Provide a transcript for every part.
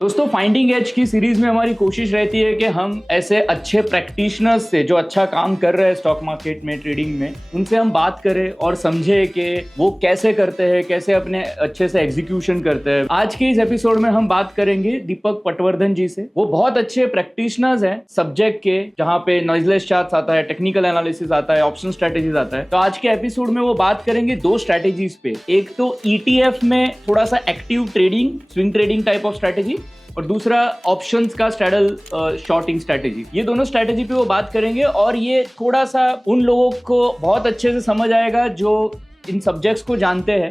दोस्तों finding as की series में हमारी कोशिश रहती है कि हम ऐसे अच्छे प्रैक्टिशनर्स से जो अच्छा काम कर रहे हैं स्टॉक मार्केट में, ट्रेडिंग में, उनसे हम बात करें और समझे कि वो कैसे करते हैं, कैसे अपने अच्छे से एग्जीक्यूशन करते हैं। आज के इस एपिसोड में हम बात करेंगे दीपक पटवर्धन जी से। वो बहुत अच्छे प्रैक्टिशनर्स हैं सब्जेक्ट के, जहाँ पे नॉइजलेस चार्ट्स आता है, टेक्निकल एनालिसिस आता है, ऑप्शन स्ट्रेटेजीज आता है। तो आज के एपिसोड में वो बात करेंगे दो स्ट्रेटेजीज पे। एक तो ETF में थोड़ा सा active trading, swing trading type of strategy, और दूसरा ऑप्शंस का स्ट्रैडल शॉर्टिंग स्ट्रैटेजी। ये दोनों स्ट्रैटेजी पे वो बात करेंगे और ये थोड़ा सा उन लोगों को बहुत अच्छे से समझ आएगा जो इन सब्जेक्ट्स को जानते हैं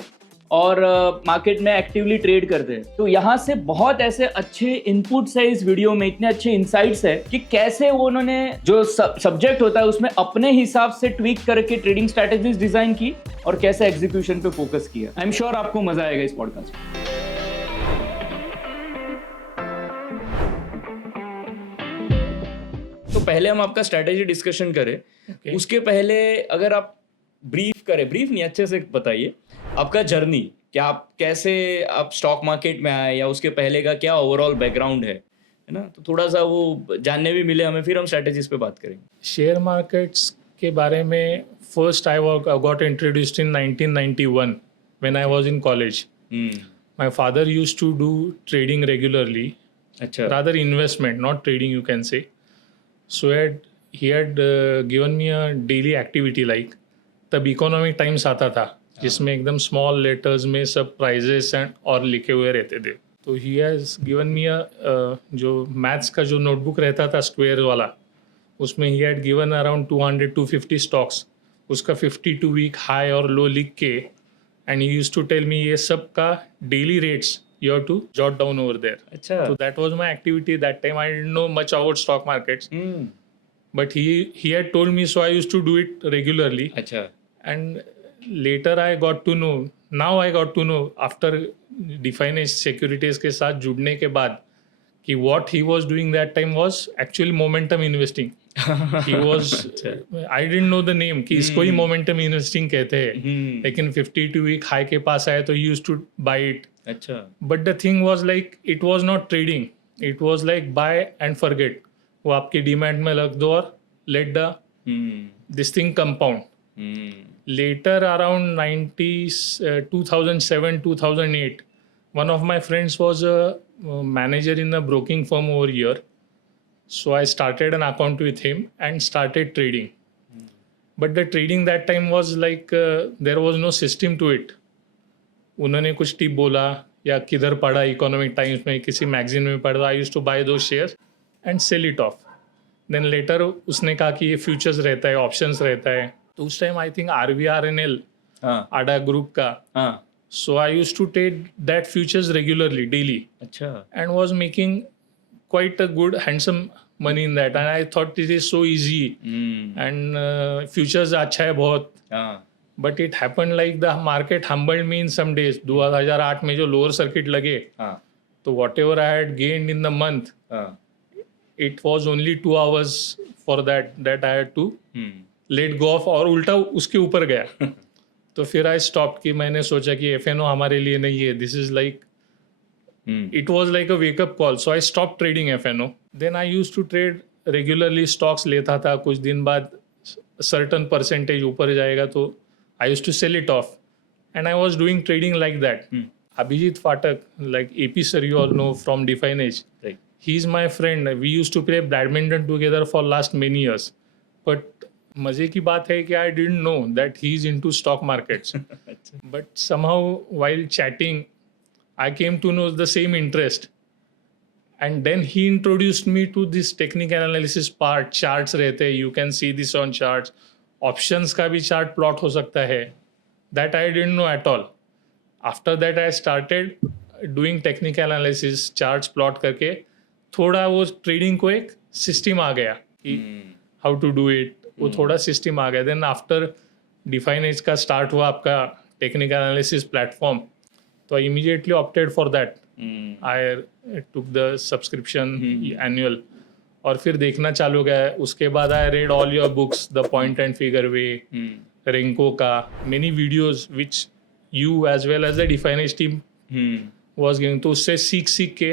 और मार्केट में एक्टिवली ट्रेड करते हैं। तो यहाँ से बहुत ऐसे अच्छे इनपुट्स है इस वीडियो में, इतने अच्छे इनसाइट्स है कि कैसे वो उन्होंने जो सब्जेक्ट होता है उसमें अपने हिसाब से ट्वीक करके ट्रेडिंग स्ट्रैटेजीज डिजाइन की और कैसे एग्जीक्यूशन पे फोकस किया। आई एम श्योर आपको मजा आएगा इस पॉडकास्ट में। तो पहले हम आपका स्ट्रैटेजी डिस्कशन करें। उसके पहले अगर आप ब्रीफ नहीं, अच्छे से बताइए आपका जर्नी, क्या आप कैसे आप स्टॉक मार्केट में आए या उसके पहले का क्या ओवरऑल बैकग्राउंड है ना, तो थोड़ा सा वो जानने भी मिले हमें, फिर हम स्ट्रैटेजीज पे बात करेंगे। शेयर मार्केट्स के बारे में first I got introduced in 1991 when I was in college. My father used to do trading regularly, अच्छा, rather investment, not trading, you can say. So he had given me a daily activity, like तब economic times आता था जिसमें एकदम small letters में सब prices and और लिखे हुए रहते थे। तो ही हैज़ गिवन मी जो मैथ्स का जो नोटबुक रहता था स्क्वायर वाला, उसमें ही हैड गिवन अराउंड 200-250 स्टॉक्स, उसका 52 वीक हाई और लो लिख के, and he used to tell me ये सब का daily rates you have to jot down over there. अच्छा, So that was my activity that time. I didn't know much about stock markets, but he had told me, so I used to do it regularly. अच्छा, And later I got to know, now I got to know after Definance Securities के साथ जुड़ने के बाद कि what he was doing that time was actually momentum investing. He was I didn't know the name कि इसको ही momentum investing कहते हैं, लेकिन 52 week high के पास आया तो he used to buy it. अच्छा, but the thing was like it was not trading, it was like buy and forget. वो आपके डीमैट में रख दो और let the this thing compound. Later around 2007-2008 one of my friends was a manager in a broking firm over here, so I started an account with him and started trading. But the trading that time was like there was no system to it. उन्होंने कुछ tip बोला या किधर पढ़ा, economic times में किसी magazine में पढ़ा, आई यूज्ड टू बाय दो share and sell it off. Then later उसने कहा कि ये फ्यूचर्स रहता है, ऑप्शंस रहता है। तो उस टाइम आई थिंक RVRNL आडा ग्रुप का, so I used to trade that futures regularly daily, अच्छा, and was making quite a good handsome money in that, and I thought it is so easy and futures अच्छा है बहुत। But it happened like the market humbled me in some days. 2008 में जो lower circuit लगे, तो whatever I had gained in the month, it was only 2 hours for that I had to let go of, और उल्टा उसके ऊपर गया। तो फिर I stopped कि मैंने सोचा कि FNO हमारे लिए नहीं है, this is like it was like a wake up call, so I stopped trading FNO. Then I used to trade regularly, stocks लेता था, कुछ दिन बाद certain percentage ऊपर जाएगा तो I used to sell it off, and I was doing trading like that. Abhijit Phatak, like AP sir, you all know from Definance. Right. He's my friend. We used to play badminton together for last many years. But मजे की बात है कि I didn't know that he's into stock markets. But somehow while chatting, I came to know the same interest. And then he introduced me to this technical analysis part. Charts रहते हैं, you can see this on charts. Options का भी chart plot हो सकता है. That I didn't know at all. After that I started doing technical analysis, charts plot करके थोड़ा वो trading को एक system आ गया कि how to do it. वो थोड़ा system आ गया. Then after Definance का start हुआ आपका technical analysis platform, तो I immediately opted for that. I took the subscription annual, और फिर देखना चालू गया। उसके बाद I read all your books, The Point and Figure Way, Renko का, many videos which you as well as the Definance team was giving. तो उससे सीख के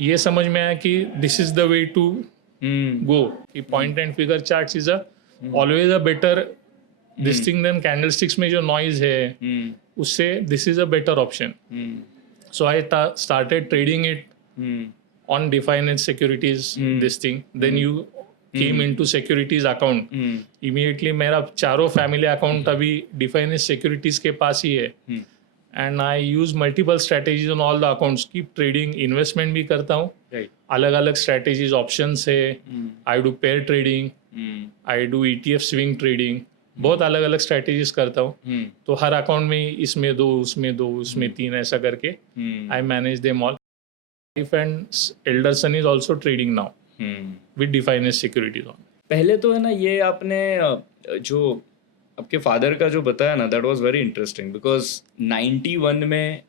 ये समझ में आया कि this is the way to go, कि point and figure charts is always a better this thing than candlesticks में जो नॉइज है उससे this is a better option. So I started trading it on defined securities this thing. Then you came into securities account. Immediately मेरा चारों family account अभी defined securities के पास ही है. And I use multiple strategies on all the accounts. Keep trading, investment भी करता हूँ. अलग अलग strategies, options है. I do pair trading. I do ETF swing trading. बहुत अलग अलग strategies करता हूँ. तो हर account में इसमें दो, उसमें दो, उसमें तीन ऐसा करके I manage them all. Wife and elder son is also trading now with defined securities on. पहले तो है ना ये आपने जो आपके फादर का जो बताया ना, that was very interesting because 91 में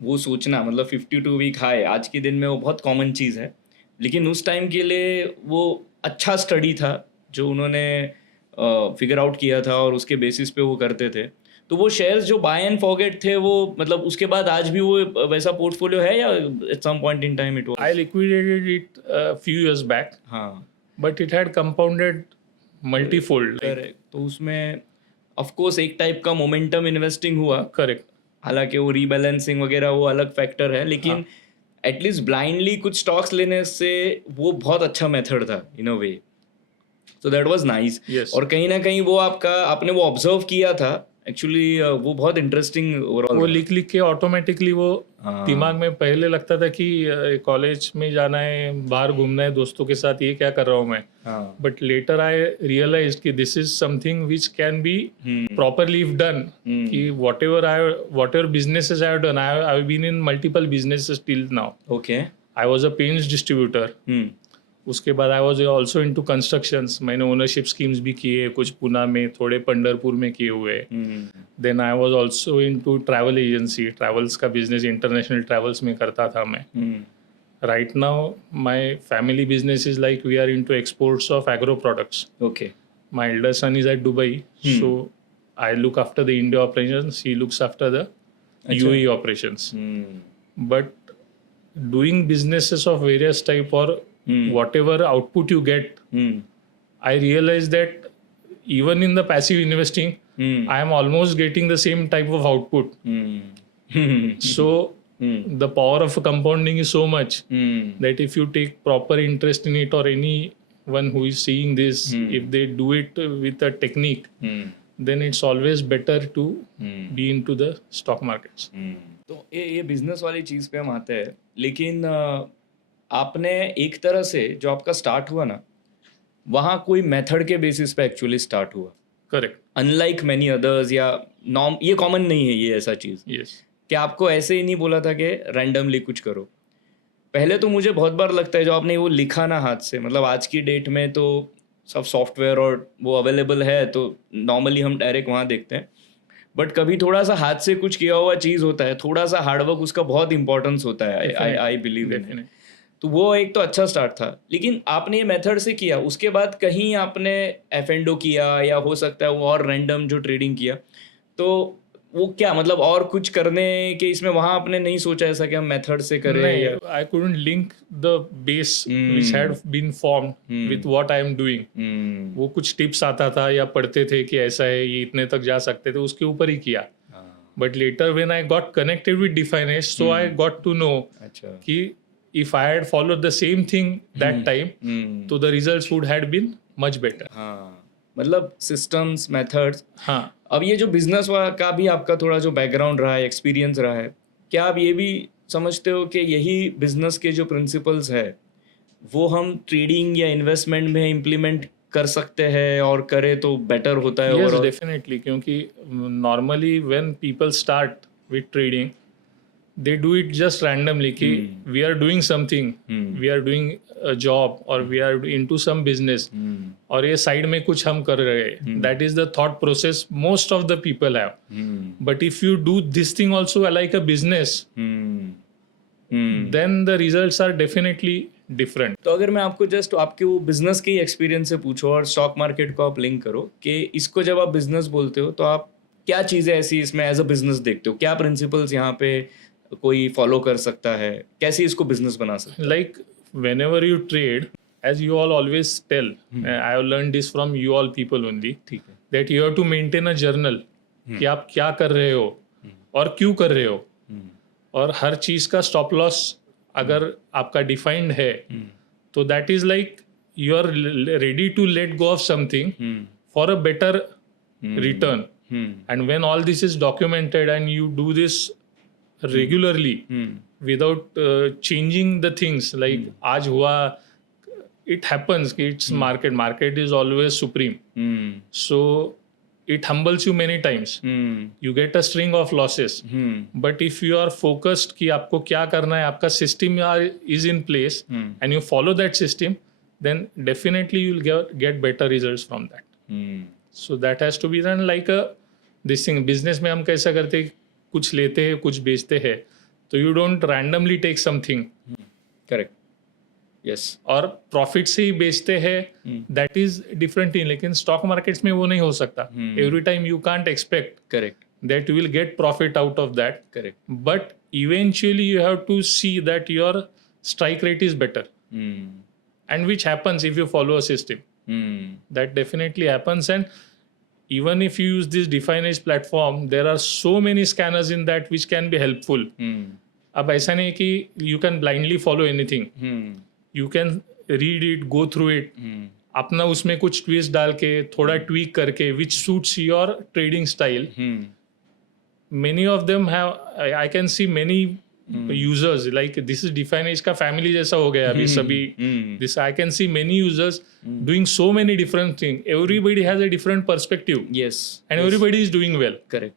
वो सोचना, मतलब 52 वीक हाई आज के दिन में वो बहुत कॉमन चीज़ है, लेकिन उस टाइम के लिए वो अच्छा स्टडी था जो उन्होंने फिगर आउट किया था और उसके बेसिस पे वो करते थे. तो वो शेयर्स जो बाय एंड फॉरगेट थे वो मतलब उसके बाद आज भी वो वैसा पोर्टफोलियो है या at some point in time it was? I liquidated it a few years back, हाँ, but it had compounded multifold. Correct. तो उसमें ऑफ कोर्स एक टाइप का मोमेंटम इन्वेस्टिंग हुआ, Correct. हालांकि वो रीबैलेंसिंग वगैरह वो अलग फैक्टर है, लेकिन एटलीस्ट ब्लाइंडली कुछ स्टॉक्स लेने से वो बहुत अच्छा मेथड था in a way. So that was nice. Yes. और कहीं ना कहीं वो आपने वो ऑब्जर्व किया था एक्चुअली, वो बहुत इंटरेस्टिंग ओवरऑल. वो लिख लिख के ऑटोमेटिकली वो हाँ. दिमाग में पहले लगता था कि कॉलेज में जाना है, बाहर घूमना है दोस्तों के साथ, ये क्या कर रहा हूँ मैं. हाँ. बट लेटर आई रियलाइज कि this is something which can be properly if done. कि whatever businesses I have done, I've been in multiple businesses till now. Okay. I was a paints distributor. उसके बाद I was also इन टू कंस्ट्रक्शंस. मैंने ownership schemes भी किए, कुछ पुणे में, थोड़े पंढरपुर में किए हुए. Then I was also in to travel agency, travels का बिजनेस इंटरनेशनल ट्रैवल्स में करता था मैं. Right now my family business is like we are into exports of agro products. Okay. My elder son is at Dubai, so I look after the India operations, he looks after the UAE operations. But doing businesses of various type or whatever output you get, I realized that even in the passive investing, I am almost getting the same type of output. So the power of compounding is so much that if you take proper interest in it, or anyone who is seeing this, if they do it with a technique, then it's always better to be into the stock markets. तो ये business वाली चीज़ पे हम आते हैं, लेकिन आपने एक तरह से जो आपका स्टार्ट हुआ ना, वहाँ कोई मेथड के बेसिस पे एक्चुअली स्टार्ट हुआ. Correct. अनलाइक मैनी अदर्स या नॉर्म, ये कॉमन नहीं है ये ऐसा चीज़ Yes. कि आपको ऐसे ही नहीं बोला था कि रैंडमली कुछ करो. पहले तो मुझे बहुत बार लगता है जो आपने वो लिखा ना हाथ से, मतलब आज की डेट में तो सब सॉफ्टवेयर और वो अवेलेबल है तो नॉर्मली हम डायरेक्ट वहाँ देखते हैं, बट कभी थोड़ा सा हाथ से कुछ किया हुआ चीज़ होता है, थोड़ा सा हार्डवर्क उसका बहुत इंपॉर्टेंस होता है. I believe in. तो वो एक तो अच्छा स्टार्ट था, लेकिन आपने ये मेथड से किया, उसके बाद कहीं आपने F&O किया या हो सकता है वो और रैंडम जो ट्रेडिंग किया, तो वो क्या मतलब और कुछ करने के इसमें वहाँ आपने नहीं सोचा ऐसा कि हम मेथड से करें? नहीं, I couldn't link the base which had been formed with what I am doing. वो कुछ टिप्स आता था या पढ़ते थे कि ऐसा है, ये इतने तक जा सकते थे, उसके ऊपर ही किया. But later when I got connected with Definesh, so I got to know कि if I had followed the same thing that time, तो the results would had been much better. हाँ, मतलब सिस्टम्स, मेथड्स. हाँ. अब ये जो business का भी आपका थोड़ा जो बैकग्राउंड रहा है, एक्सपीरियंस रहा है, क्या आप ये भी समझते हो कि यही बिजनेस के जो प्रिंसिपल्स है वो हम ट्रेडिंग या इन्वेस्टमेंट में इम्प्लीमेंट कर सकते हैं और करें तो बेटर होता है? Yes, definitely. क्योंकि normally when people start with trading, they do it just randomly कि we are doing something, we are doing a job or we are into some business, और ये साइड में कुछ हम कर रहे हैं. That is the thought process most of the people have. But if you do this thing also like a business, then the results are definitely different. तो अगर मैं आपको जस्ट आपके वो बिजनेस के एक्सपीरियंस से पूछो और स्टॉक मार्केट को आप लिंक करो कि इसको जब आप बिजनेस बोलते हो तो आप क्या चीज़ें ऐसी इसमें एज अ बिजनेस देखते हो, क्या प्रिंसिपल्स यहाँ पे कोई फॉलो कर सकता है, कैसे इसको बिजनेस बना सकता Like whenever you trade, as you all always tell, I have learned this from you all people only, है? ठीक है. that you have to maintain a journal कि आप क्या कर रहे हो और क्यों कर रहे हो, और हर चीज का स्टॉप लॉस अगर आपका डिफाइंड है तो that is like you are ready to let go of something for a better return. And when all this is documented and you do this regularly without changing the things, like आज हुआ, it happens कि it's market is always supreme, so it humbles you many times. You get a string of losses, but if you are focused कि आपको क्या करना है, आपका system is in place and you follow that system, then definitely you'll get better results from that. So that has to be done like a this thing. Business में हम कैसा करते हैं, कुछ लेते हैं कुछ बेचते हैं, तो you don't randomly take something. Correct. Yes. और प्रॉफिट से ही बेचते हैं, दैट इज डिफरेंट थिंग. लेकिन स्टॉक मार्केट्स में वो नहीं हो सकता. Every time you can't expect correct. that you will get profit out of that. Correct. But eventually you have to see that your strike rate is better, and which happens if you follow a system. That definitely happens. And even if you use this Defineage platform, there are so many scanners in that which can be helpful. अब ऐसा नहीं कि you can blindly follow anything. You can read it, go through it, अपना उसमें कुछ twist डाल के थोड़ा tweak करके which suits your trading style. Many of them have, I can see many users like this is Defineage का family जैसा हो गया अभी सभी. This I can see many users doing so many different things. Everybody has a different perspective. Yes. And everybody is doing well. Correct.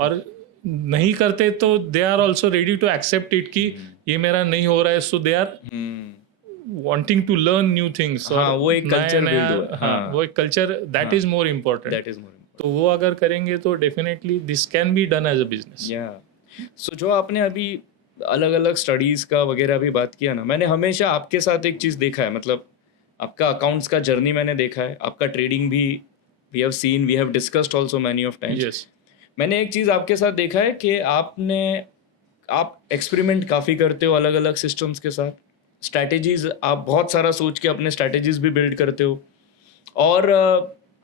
और नहीं करते तो they are also ready to accept it कि ये मेरा नहीं हो रहा है, so they are wanting to learn new things. हाँ, वो एक culture build हुआ. हाँ, वो एक culture that is more important. That is more important. तो वो अगर करेंगे तो definitely this can be done as a business. So जो आपने अभी अलग अलग स्टडीज़ का वगैरह भी बात किया ना, मैंने हमेशा आपके साथ एक चीज़ देखा है, मतलब आपका अकाउंट्स का जर्नी मैंने देखा है, आपका ट्रेडिंग भी we have seen, we have discussed also many of times. Yes. मैंने एक चीज़ आपके साथ देखा है कि आप एक्सपेरिमेंट काफ़ी करते हो अलग अलग सिस्टम्स के साथ, स्ट्रैटेजीज आप बहुत सारा सोच के अपने स्ट्रैटेजीज भी बिल्ड करते हो, और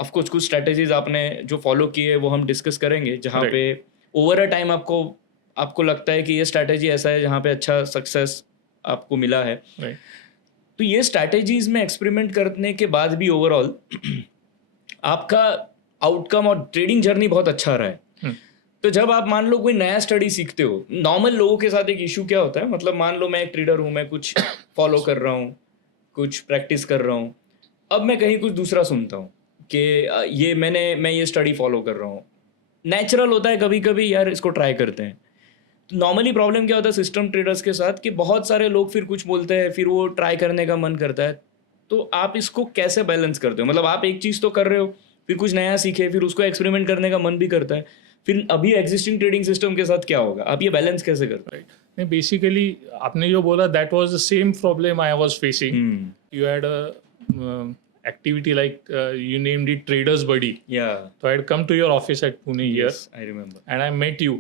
ऑफ कोर्स कुछ स्ट्रैटेजीज आपने जो फॉलो किए वो हम डिस्कस करेंगे, जहाँ पे ओवर अ टाइम आपको लगता है कि ये स्ट्रैटेजी ऐसा है जहाँ पे अच्छा सक्सेस आपको मिला है. तो ये स्ट्रैटेजीज में एक्सपेरिमेंट करने के बाद भी ओवरऑल आपका आउटकम और ट्रेडिंग जर्नी बहुत अच्छा रहा है. तो जब आप मान लो कोई नया स्टडी सीखते हो, नॉर्मल लोगों के साथ एक इशू क्या होता है, मतलब मान लो मैं एक ट्रेडर हूँ, मैं कुछ फॉलो कर रहा हूँ, कुछ प्रैक्टिस कर रहा हूँ, अब मैं कहीं कुछ दूसरा सुनता हूँ कि ये मैं ये स्टडी फॉलो कर रहा हूँ. नेचुरल होता है कभी कभी यार इसको ट्राई करते हैं. तो नॉर्मली प्रॉब्लम क्या होता है सिस्टम ट्रेडर्स के साथ कि बहुत सारे लोग फिर कुछ बोलते हैं, फिर वो ट्राई करने का मन करता है. तो आप इसको कैसे बैलेंस करते हो? मतलब आप एक चीज़ तो कर रहे हो, फिर कुछ नया सीखे, फिर उसको एक्सपेरिमेंट करने का मन भी करता है, फिर अभी एग्जिस्टिंग ट्रेडिंग सिस्टम के साथ क्या होगा? आप ये बैलेंस कैसे करते हो? नहीं, बेसिकली आपने जो बोला that was the same problem I was facing. You had a activity like you named it Traders Buddy. Yeah. So I had come to your office at Pune here. Yes, I remember. And I met you.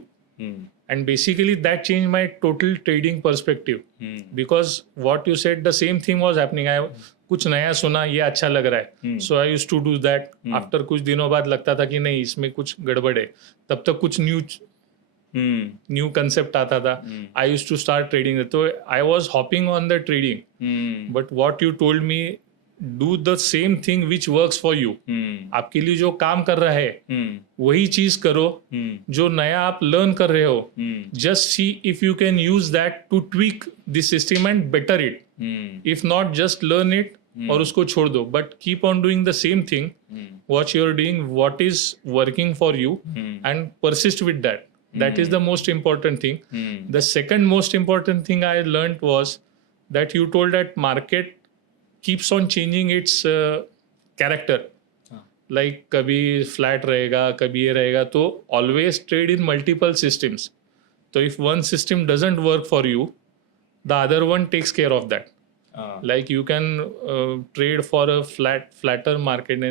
And basically that changed my total trading perspective. Because what you said, the same thing was happening. I कुछ नया सुना, ये अच्छा लग रहा है. So I used to do that. After कुछ दिनों बाद लगता था कि नहीं इसमें कुछ गड़बड़ है. तब तक कुछ न्यू कंसेप्ट आता था. I used to start trading. तो I was hopping on the trading. But what you told me, do the same thing which works for you. आपके लिए जो काम कर रहा है वही चीज करो. जो नया आप लर्न कर रहे हो, just see if you can use that to tweak the system and better it. If not, just learn it और उसको छोड़ दो. But keep on doing the same thing, what you're doing, what is working for you, and persist with that. That is the most important thing. The second most important thing I learned was that you told that market keeps on changing its character. Like कभी flat रहेगा, कभी ये रहेगा. तो always trade in multiple systems. So if one system doesn't work for you, the other one takes care of that. Like you can trade for a flatter market.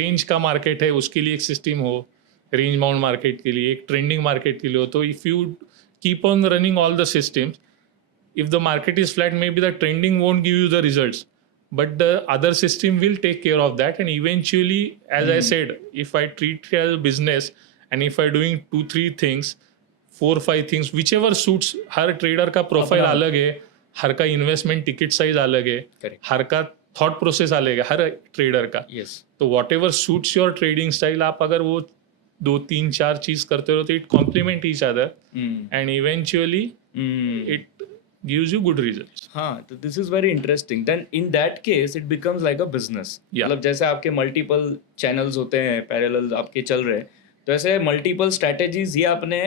Range का market है, उसके लिए एक system हो. Range bound market के लिए, एक trending market के लिए हो. तो if you keep on running all the systems. If the market is flat, maybe the trending won't give you the results, but the other system will take care of that. And eventually, as I said, if I treat it as a business, and if I doing 2-3 things, 4-5 things, whichever suits, her trader का profile अलग है, हर का investment ticket size अलग है, हर का thought process अलग है, हर trader का. तो whatever suits your trading style, आप अगर वो 2-3-4 चीज करते हो तो it complement each other and eventually it gives you good results. हाँ, तो this is very interesting. Then in that case it becomes like a business. मतलब जैसे आपके multiple channels होते हैं, parallel आपके चल रहे हैं, तो ऐसे multiple strategies ये आपने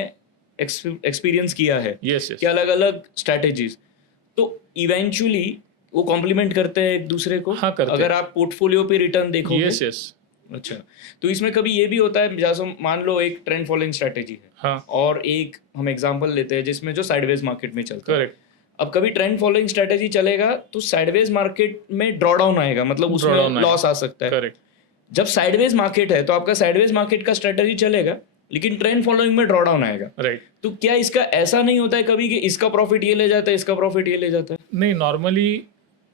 experience किया है. Yes. कि अलग अलग strategies. तो eventually वो complement करते हैं एक दूसरे को. हाँ, करते हैं. अगर आप portfolio पे return देखोगे. Yes. अच्छा, तो इसमें कभी ये भी होता है, जैसे मान लो एक ट्रेंड फॉलोइंग स्ट्रेटेजी है. हाँ. और एक हम एग्जांपल लेते हैं जिसमें जो साइडवेज मार्केट में चलता है. करेक्ट. अब कभी ट्रेंड फॉलोइंग स्ट्रेटेजी चलेगा तो साइडवेज मार्केट में ड्रॉ डाउन आएगा, मतलब उसमें लॉस आ सकता है. करेक्ट. जब साइडवेज मार्केट है तो आपका साइडवेज मार्केट का स्ट्रेटेजी चलेगा, लेकिन ट्रेंड फॉलोइंग में ड्रॉ डाउन आएगा. राइट. तो क्या इसका ऐसा नहीं होता है कभी कि इसका प्रॉफिट ये ले जाता है, इसका प्रॉफिट ये ले जाता है? नहीं, नॉर्मली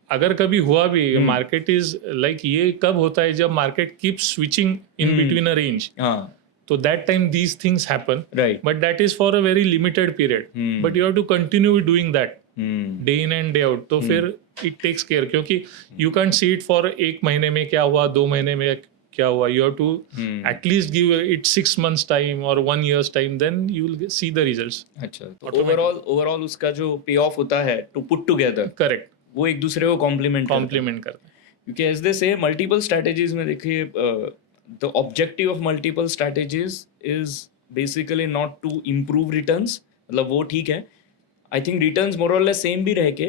अगर कभी हुआ भी, मार्केट इज लाइक, ये कब होता है जब market keep switching in between a range. हाँ, तो that time these things happen. Right. But that is for a very limited period. But you have to continue doing that day in and day out. तो फिर it takes care, क्योंकि you can't see it for 1 महीने में क्या हुआ, 2 महीने में क्या हुआ. You have to at least give it 6 months time और 1 year's time, then you will see the results. अच्छा, तो ओवरऑल उसका जो पे ऑफ होता है टू पुट टुगेदर, करेक्ट, वो एक दूसरे को कॉम्प्लीमेंट करते हैं. क्योंकि एज दे से मल्टीपल स्ट्रैटेजीज में देखिए, the objective of multiple strategies is basically not to improve returns. मतलब वो ठीक है, आई थिंक रिटर्न्स मोर और लेस सेम भी रह के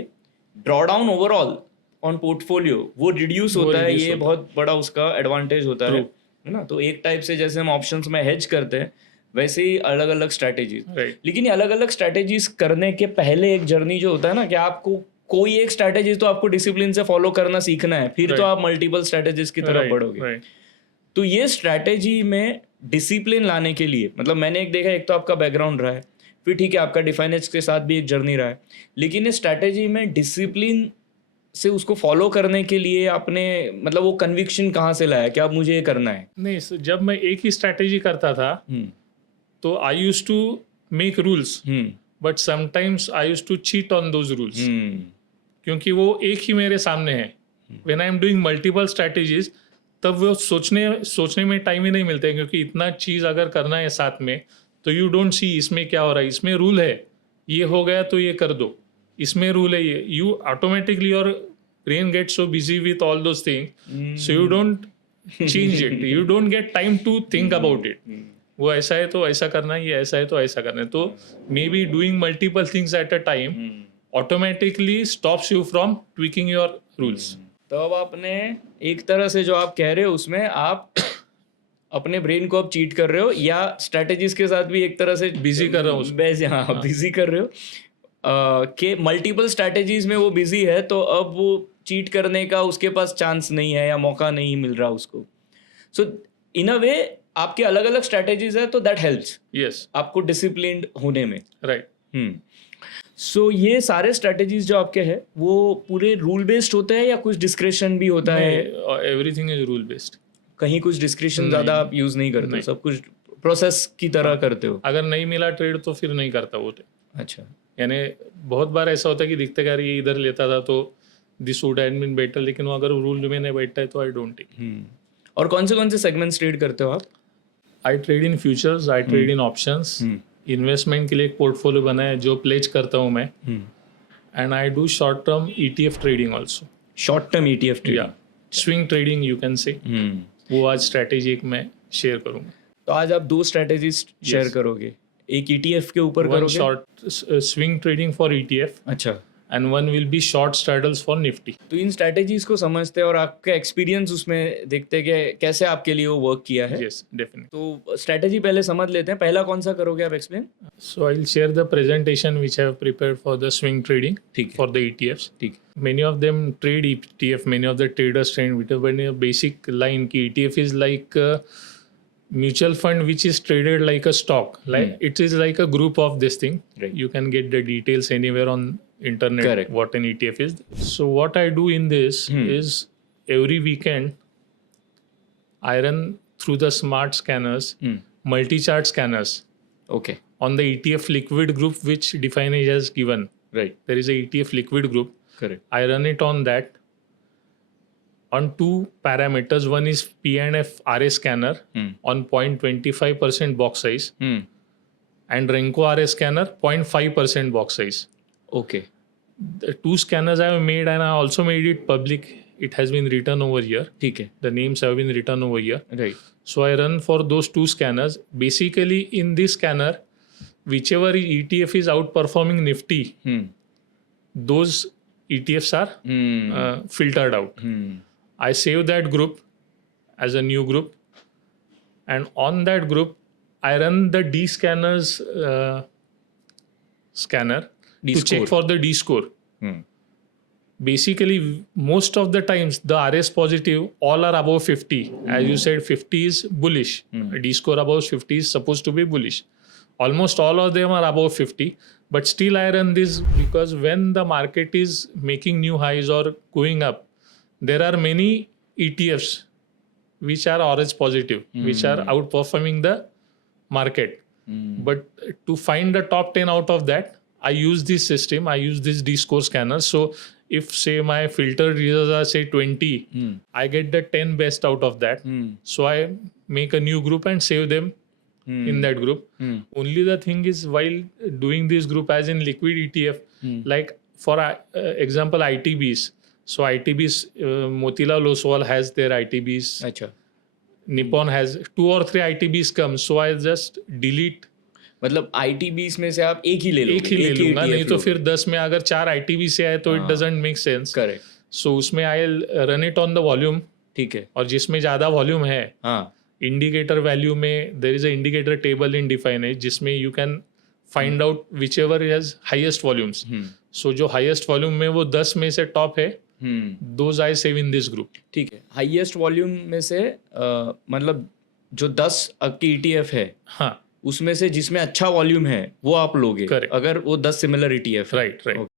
draw down overall on portfolio वो रिड्यूस होता है. ये बहुत बड़ा उसका एडवांटेज होता है ना. तो एक टाइप से जैसे हम ऑप्शंस में हेज करते हैं, वैसे ही अलग अलग स्ट्रैटेजीज. लेकिन ये अलग अलग स्ट्रैटेजीज करने के पहले एक जर्नी जो होता है ना, कि आपको कोई एक स्ट्रैटेजी तो आपको डिसिप्लिन से फॉलो करना सीखना है, फिर तो आप मल्टीपल स्ट्रैटेजीज की तरफ बढ़ोगे. तो ये स्ट्रैटेजी में डिसिप्लिन लाने के लिए, मतलब मैंने एक देखा, एक तो आपका बैकग्राउंड रहा है, फिर ठीक है आपका डिफाइनेंस के साथ भी एक जर्नी रहा है, लेकिन इस स्ट्रैटेजी में डिसिप्लिन से उसको फॉलो करने के लिए आपने, मतलब वो कन्विक्शन कहाँ से लाया कि अब मुझे ये करना है? नहीं, जब मैं एक ही स्ट्रैटेजी करता था तो I used to make rules, but sometimes I used to cheat on those rules, क्योंकि वो एक ही मेरे सामने है. When I am doing multiple strategies, तब वो सोचने में टाइम ही नहीं मिलता है, क्योंकि इतना चीज अगर करना है साथ में, तो यू डोंट सी इसमें क्या हो रहा है. इसमें रूल है, ये हो गया तो ये कर दो, इसमें रूल है ये. You automatically your brain get so busy with all those things, so you don't change it, you don't get time to think about it. वो ऐसा है तो ऐसा करना है, ये ऐसा है तो ऐसा करना है. तो may be doing multiple things at a time automatically stops you from tweaking your rules. तो अब आपने एक तरह से जो आप कह रहे हो उसमें आप अपने ब्रेन को अब चीट कर रहे हो, या स्ट्रैटेजीज के साथ भी एक तरह से बिजी कर रहा हूँ. हाँ, बिजी कर रहे हो कि मल्टीपल स्ट्रैटेजीज में वो बिजी है, तो अब वो चीट करने का उसके पास चांस नहीं है या मौका नहीं मिल रहा उसको. सो इन अ वे आपके अलग अलग स्ट्रैटेजीज है, तो दैट हेल्प्स यस आपको डिसिप्लिन्ड होने में. राइट. सो ये सारे स्ट्रैटेजीज जो आपके हैं वो पूरे रूल बेस्ड होते हैं या कुछ डिस्क्रिप्शन भी होता है? Everything is rule based. कहीं कुछ डिस्क्रिप्शन ज्यादा आप यूज नहीं करते हो, सब कुछ प्रोसेस की तरह करते हो? अगर नहीं मिला ट्रेड तो फिर नहीं करता वो. अच्छा, यानी बहुत बार ऐसा होता है कि दिखते क्या ये इधर लेता था तो this would have been better, लेकिन वो अगर रूल में नहीं बैठता है तो आई डोंट टेक. और कौन से सेगमेंट्स ट्रेड करते हो आप? I trade in futures, I trade in options. Investment के लिए एक पोर्टफोलियो बना है जो प्लेज करता हूँ मैं. And I do short term ETF trading also. Short term ETF trading, या swing trading you can say. वो आज स्ट्रैटेजी एक मैं शेयर करूँगा. तो आज आप 2 स्ट्रैटेजीज शेयर करोगे, एक ETF के ऊपर करोगे, short swing trading for ETF. अच्छा, and one will be short straddles for Nifty. तो इन स्ट्रैटेजीज को समझते हैं और आपका एक्सपीरियंस उसमें देखते हैं कि कैसे आपके लिए वो वर्क किया है. Yes, definitely. तो स्ट्रैटेजी पहले समझ लेते हैं. पहला कौन सा करोगे आप, explain? So I will share the presentation which I have prepared for the swing trading for the ETFs. ठीक. Many of them trade ETF, many of the traders trade with a basic line ki ETF is like mutual fund which is traded like a stock, like it is like a group of this thing. Right. You can get the details anywhere on internet. Correct. What an ETF is. So what I do in this is every weekend I run through the smart scanners, multi-chart scanners Okay. on the ETF liquid group which Definage has given. Right. There is a ETF liquid group. Correct. I run it on that on two parameters. One is P&F RA scanner on 0.25% box size and Renko RA scanner 0.5% box size. Okay. The two scanners I have made, and I also made it public. It has been written over here. ठीक है. The names have been written over here. Right. So I run for those two scanners. Basically, in this scanner, whichever ETF is outperforming Nifty, those ETFs are filtered out. I save that group as a new group, and on that group, I run the D scanners scanner to D-score. check for the D score. Basically, most of the times the RS positive all are above 50. As you said, 50 is bullish. D score above 50 is supposed to be bullish. Almost all of them are above 50. But still I run this because when the market is making new highs or going up, there are many ETFs which are orange positive, which are outperforming the market. But to find the top 10 out of that, I use this system. I use this D-score scanner. So if say my filtered results are say 20, I get the 10 best out of that. So I make a new group and save them in that group. Only the thing is, while doing this group as in liquid ETF, like for example ITBs. So ITBs, Motilal Oswal has their ITBs. अच्छा. Nippon has 2 or 3 ITBs come. So I just delete. मतलब ITBs में से आप एक ही ले लो. एक ही ले लूंगा, नहीं तो फिर 10 में अगर 4 ITB से आए तो it doesn't make sense. Correct. So उसमें I run it on the volume. ठीक है. और जिसमें ज्यादा वॉल्यूम है, इंडिकेटर वैल्यू में there is a indicator table in Definedge जिसमें you can find out which ever has highest volumes. So जो हाईएस्ट वॉल्यूम में वो 10 में से टॉप है, those I save in this group. ठीक है. हाईएस्ट वॉल्यूम में से मतलब जो 10 की ETF है, हाँ, उसमें से जिसमें अच्छा वॉल्यूम है वो आप लोगे. Correct. अगर वो 10 सिमिलर ETF है. right.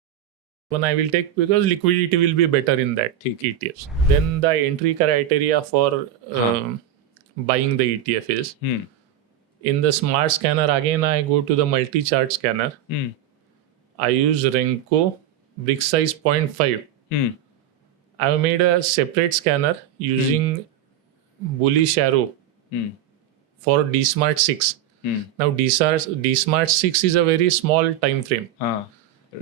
One I will take because liquidity will be better in that ETFs. Then the entry criteria for buying the ETF is in the smart scanner. Again, I go to the multi-chart scanner. I use Renko brick size 0.5. I have made a separate scanner using bullish arrow for DSmart 6. Now DSmart 6 is a very small time frame.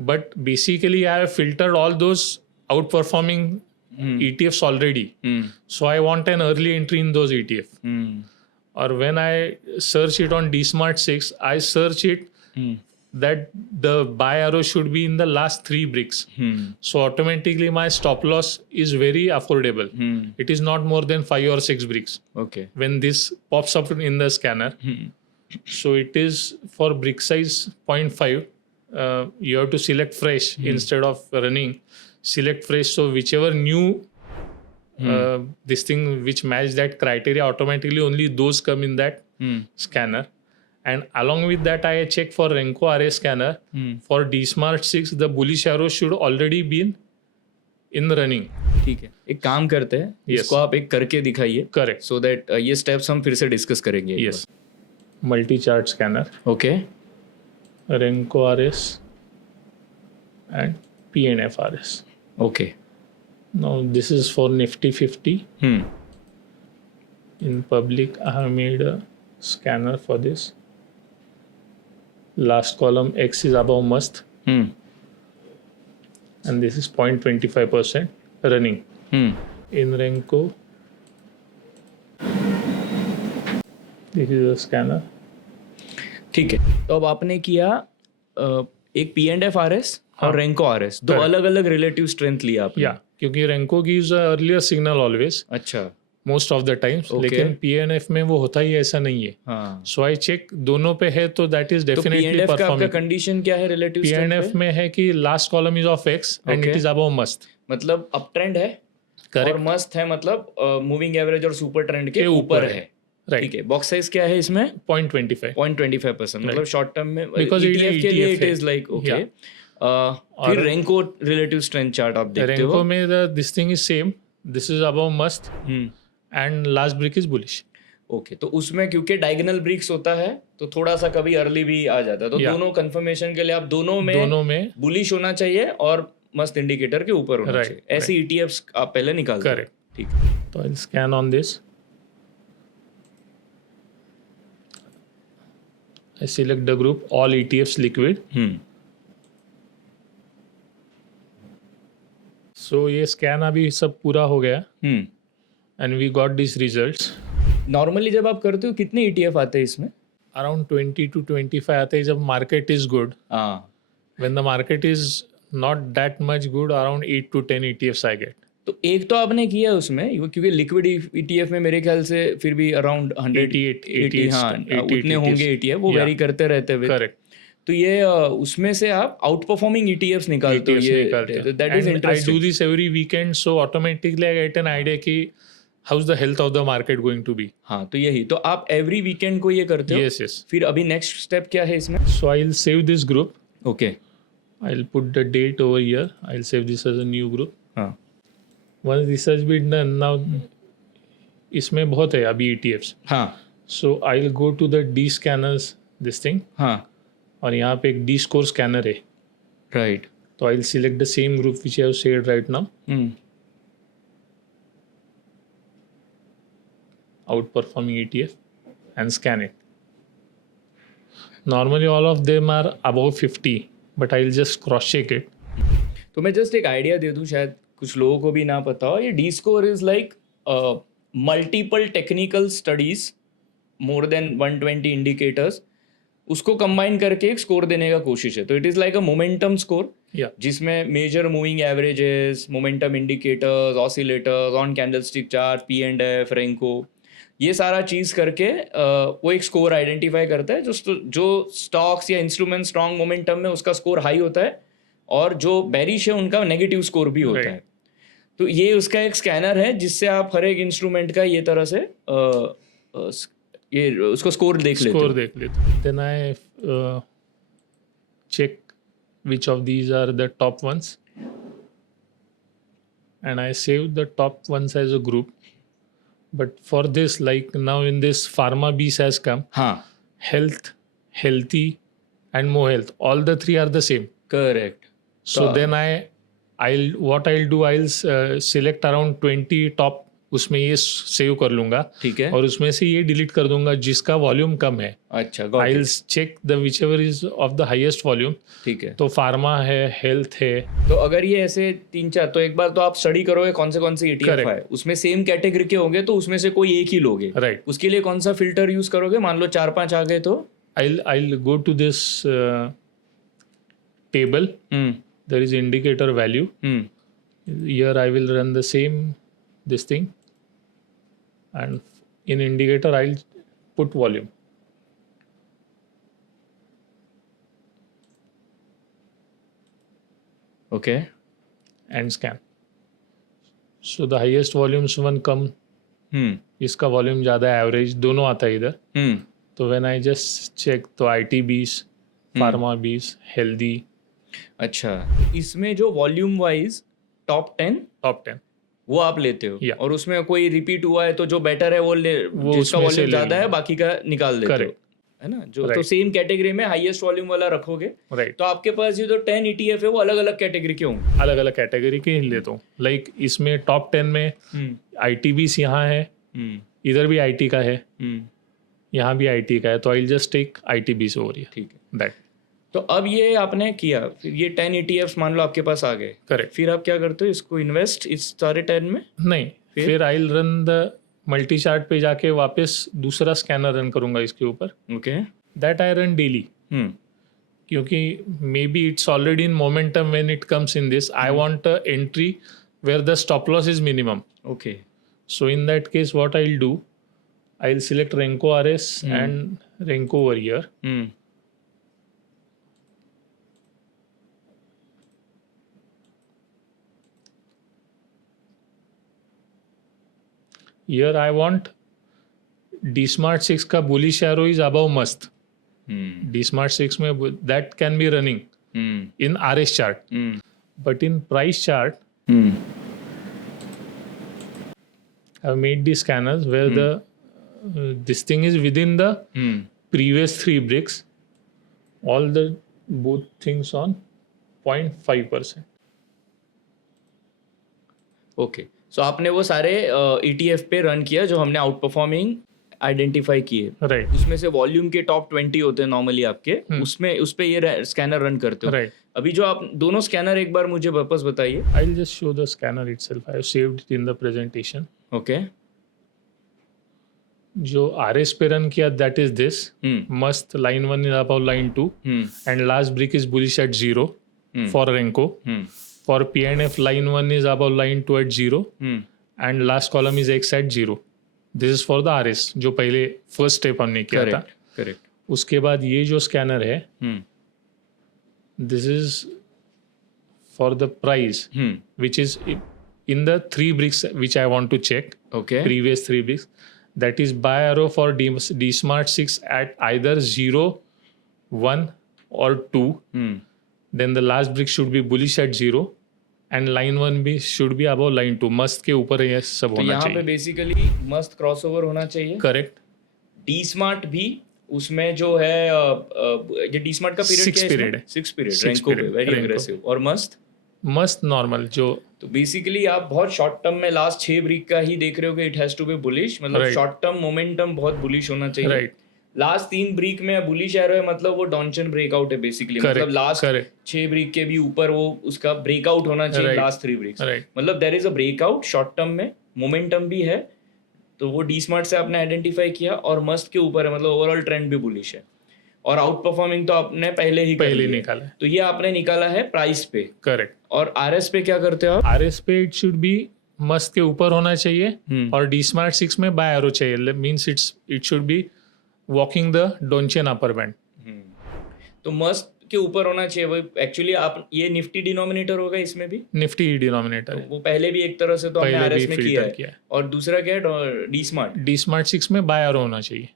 But basically I have filtered all those outperforming ETFs already. So I want an early entry in those ETF. Or when I search it on DSmart 6, I search it that the buy arrow should be in the last 3 bricks. So automatically my stop loss is very affordable. It is not more than 5 or 6 bricks. Okay. When this pops up in the scanner. So it is for brick size 0.5. You have to select fresh instead of running. Select fresh. So whichever new this thing which match that criteria, automatically only those come in that scanner. And along with that, I check for Renko RA scanner. For DSmart 6, the bullish arrow should already be in running. ठीक है. एक काम करते हैं, इसको आप एक करके दिखाइए. Correct. So that ये स्टेप्स हम फिर से डिस्कस करेंगे. Yes. Multi-chart scanner. Okay. Renko RS and PNF RS. Okay. Now this is for Nifty 50. In public, I have made a scanner for this. Last column X is above must. And this is 0.25% running. In Renko, this is a scanner. ठीक है. तो अब आपने किया एक P&F RS और Renko RS, दो अलग अलग रिलेटिव स्ट्रेंथ लिया आपने. या क्योंकि Renko gives a earlier signal always. अच्छा. Most of the times. लेकिन PNF में वो होता ही ऐसा नहीं है. सो आई चेक दोनों पे है तो that is definitely performing. Condition क्या है रिलेटिव PNF में है कि last column is of x and it is above must. मतलब अप ट्रेंड है. करेक्ट. और मस्त है मतलब मूविंग एवरेज और सुपर ट्रेंड के ऊपर है. Right. ठीक है, बॉक्स साइज क्या है इसमें? 0.25. 0.25%, मतलब शॉर्ट टर्म में Because it is ETF के लिए ETF इट है. Is like okay. Yeah. फिर रेंको रिलेटिव स्ट्रेंथ चार्ट आप देखते रेंको हो? में this thing is same, this is above must and last break is bullish. Okay, तो उसमें क्योंकि डायगोनल ब्रेक्स होता है तो थोड़ा सा कभी अर्ली भी आ जाता है, तो Yeah. दोनों कंफर्मेशन के लिए आप दोनों में में बुलिश होना चाहिए और मस्त इंडिकेटर के ऊपर होना Right, चाहिए, ऐसे ETFs आप पहले निकालते हो। Correct. ठीक है। तो I scan on this, I select the group all ETFs liquid. So ये स्कैन अभी सब पूरा हो गया and we got this results. Normally जब आप करते हो कितने ETF आते हैं इसमें? अराउंड 20 to 25 आते हैं जब मार्केट इज गुड. हाँ, when the market is not that much good, around 8 to 10 ETFs I get. तो एक तो आपने किया उसमें क्योंकि लिक्विड ETF में मेरे ख्याल से फिर भी अराउंड 88 हाँ, 88 उतने होंगे ETF, वो Yeah. वेरी करते रहते हुए। करेक्ट. तो ये उसमें से आप आउट परफॉर्मिंग ETFs निकालते हो, ये that is I do interesting. This every weekend, so automatically I get an idea कि how is the health of the market going to be. हाँ, तो यही तो आप एवरी वीकेंड को ये करते हो? Yes, yes. फिर अभी नेक्स्ट स्टेप क्या है इसमें? So I'll save this group. Okay, I'll put the date over here. I'll save this as a new group. हाँ Once this has been done, now इसमें बहुत है अभी ETFs. हाँ So I'll go to the D scanners, this thing. हाँ, और यहाँ पे एक D score scanner है. राइट। तो I'll select the same group which I have saved right now. Outperforming ETF and scan it. Normally all of them are above 50, but I'll just cross check it. तो मैं just एक idea दे दूं, शायद कुछ लोगों को भी ना पता हो, ये D score is like multiple technical studies, more than 120 indicators, उसको कंबाइन करके एक स्कोर देने का कोशिश है। तो it is like a momentum score, Yeah. जिसमें major moving averages, momentum indicators, oscillators, on candlestick chart, P&F, Renko, ये सारा चीज़ करके वो एक स्कोर आइडेंटिफाई करता है जो स्टॉक्स या इंस्ट्रूमेंट स्ट्रॉन्ग मोमेंटम में उसका स्कोर हाई होता है और जो बेरिश है उनका नेगेटिव स्कोर भी होता Right. है। तो ये उसका एक स्कैनर है जिससे आप हर एक इंस्ट्रूमेंट का ये तरह से ये उसको स्कोर देख लेते Score हो। देख लेते. Then I check which of these are the top ones, and I save the top ones as a group. But for this, like now in this pharma beast has come, हाँ, health, healthy, and more health. All the three are the same. Correct. So then I'll select around 20 top, उसमें ये save कर लूंगा ठीक है, और उसमें से ये डिलीट कर दूंगा जिसका वॉल्यूम कम है. अच्छा got I'll it. check the whichever is of the highest volume. ठीक है। तो फार्मा है, हेल्थ है. तो अगर ये ऐसे 3-4, तो एक बार तो आप स्टडी करोगे कौन से ETF Correct. है, उसमें सेम कैटेगरी के होंगे तो उसमें से कोई एक ही लोगे। Right. उसके लिए कौन सा फिल्टर यूज करोगे? मान लो 4-5 आ गए तो I'll go to this table. There is indicator value. Here I will run the same this thing, and in indicator I'll put volume. Okay, And scan. So the highest volumes one come, इसका volume ज़्यादा है, average दोनों आता है इधर. तो when I just check तो IT बीस, फार्मा बीस, हेल्दी, अच्छा। इसमें जो वॉल्यूम वाइज टॉप 10 टॉप 10. वो आप लेते हो Yeah. और उसमें कोई रिपीट हुआ है तो जो बेटर है वो जिसका उसमें से वॉल्यूम ले ज्यादा है लूंगा. बाकी का निकाल देते हो, Correct. है ना? जो तो Right. सेम कैटेगरी में हाईएस्ट वॉल्यूम वाला रखोगे राइट. तो आपके पास ये जो 10 ETF है वो अलग अलग कैटेगरी के होंगे। अलग अलग कैटेगरी के ही लेता हूँ. लाइक इसमें टॉप 10 में IT बीस यहाँ है, इधर भी IT का है, यहाँ भी IT का है, तो आई जस्ट टेक IT बीस ओवर हियर. ठीक है, दैट. तो अब ये आपने किया, फिर ये 10 ETFs मान लो आपके पास आ गए, करेक्ट. फिर आप क्या करते हो? इसको इन्वेस्ट इस सारे 10 में? नहीं, फिर I will run the multi chart पे जाके वापस दूसरा स्कैनर रन करूंगा इसके ऊपर. Okay, that I run daily, क्योंकि may be it's already in momentum when it comes in this. I want entry where the stop loss is minimum. Okay, So in that case, what I'll do, I'll select Renko RS and Renko over here. Here I want D Smart 6 का bullish arrow is above must. Hmm. D Smart 6 में that can be running Hmm. in RS chart. Hmm. But in price chart, Hmm. I've made these scanners where the this thing is within the Hmm. previous 3 bricks. All the both things on 0.5%. Okay, सो आपने वो सारे ETF पे run किया जो हमने out performing identify किए, Right. उसमें से वॉल्यूम के टॉप 20 होते हैं नॉर्मली आपके, उसमें उस पे ये स्कैनर रन करते हो। Right. अभी जो आप दोनों स्कैनर एक बार मुझे वापस बताइए। I'll just show the scanner itself. I have saved it in the presentation. Okay. जो RS पे रन किया that is this. Must line 1 is above line 2 and last brick is bullish at 0 for Renko. For PNF line 1 is above line 2 at 0 and last column is X at 0. This is for the RS जो पहले first step हमने किया था। Correct. उसके बाद ये जो scanner है this is for the price which is in the 3 bricks which I want to check. Okay. Previous 3 bricks. That is buy arrow for D Smart 6 at either 0, 1 or 2. Then the last brick should be bullish at 0 and line 1 भी should be above line 2. मस्त के ऊपर ये सब तो होना यहाँ पे चाहिए। बेसिकली मस्त क्रॉसओवर होना चाहिए। करेक्ट। डी स्मार्ट भी उसमें जो है ये डी स्मार्ट का पीरियड Six क्या है? period है। 6 पीरियड Six रैंको पे period, वेरी Renko। एग्रेसिव। और मस्त मस्त नॉर्मल जो तो बेसिकली आप बहुत शॉर्ट टर्म में लास्ट 6 ब्रिक का ही देख रहे हो कि it has to be bullish, मतलब Right. शॉर्ट टर्म मोमेंटम बहुत बुलिश होना चाहिए। राइट लास्ट 3 ब्रिक में बुलिश एरो है, मतलब वो डॉनचन ब्रेकआउट है बेसिकली, मतलब लास्ट करेक्ट 6 ब्रिक के भी ऊपर वो उसका ब्रेकआउट होना चाहिए Right. लास्ट 3 ब्रिक्स, राइट मतलब there is a breakout short term में, मोमेंटम भी है, तो वो डी स्मार्ट से आपने आइडेंटिफाई किया और मस्त के ऊपर है, मतलब ओवरऑल ट्रेंड भी बुलिश है। और आउट परफॉर्मिंग तो आपने पहले ही कर पहले लिया है। निकाला है। तो ये आपने निकाला है प्राइस पे। करेक्ट। और आरएस पे क्या करते हो आप? RS पे इट शुड बी मस्त के ऊपर होना चाहिए और D Smart 6 में बाय एरो चाहिए, means it should be walking the Donchian upper band. तो मस्त के ऊपर होना चाहिए वो। एक्चुअली आप ये निफ्टी डिनोमिनेटर होगा इसमें भी, निफ्टी डिनोमिनेटर है। वो पहले भी एक तरह से तो हमने पहले आरएस भी में किया फिल्टर है। किया है। और दूसरा क्या है? D smart. D Smart 6 में बाय एरो होना चाहिए,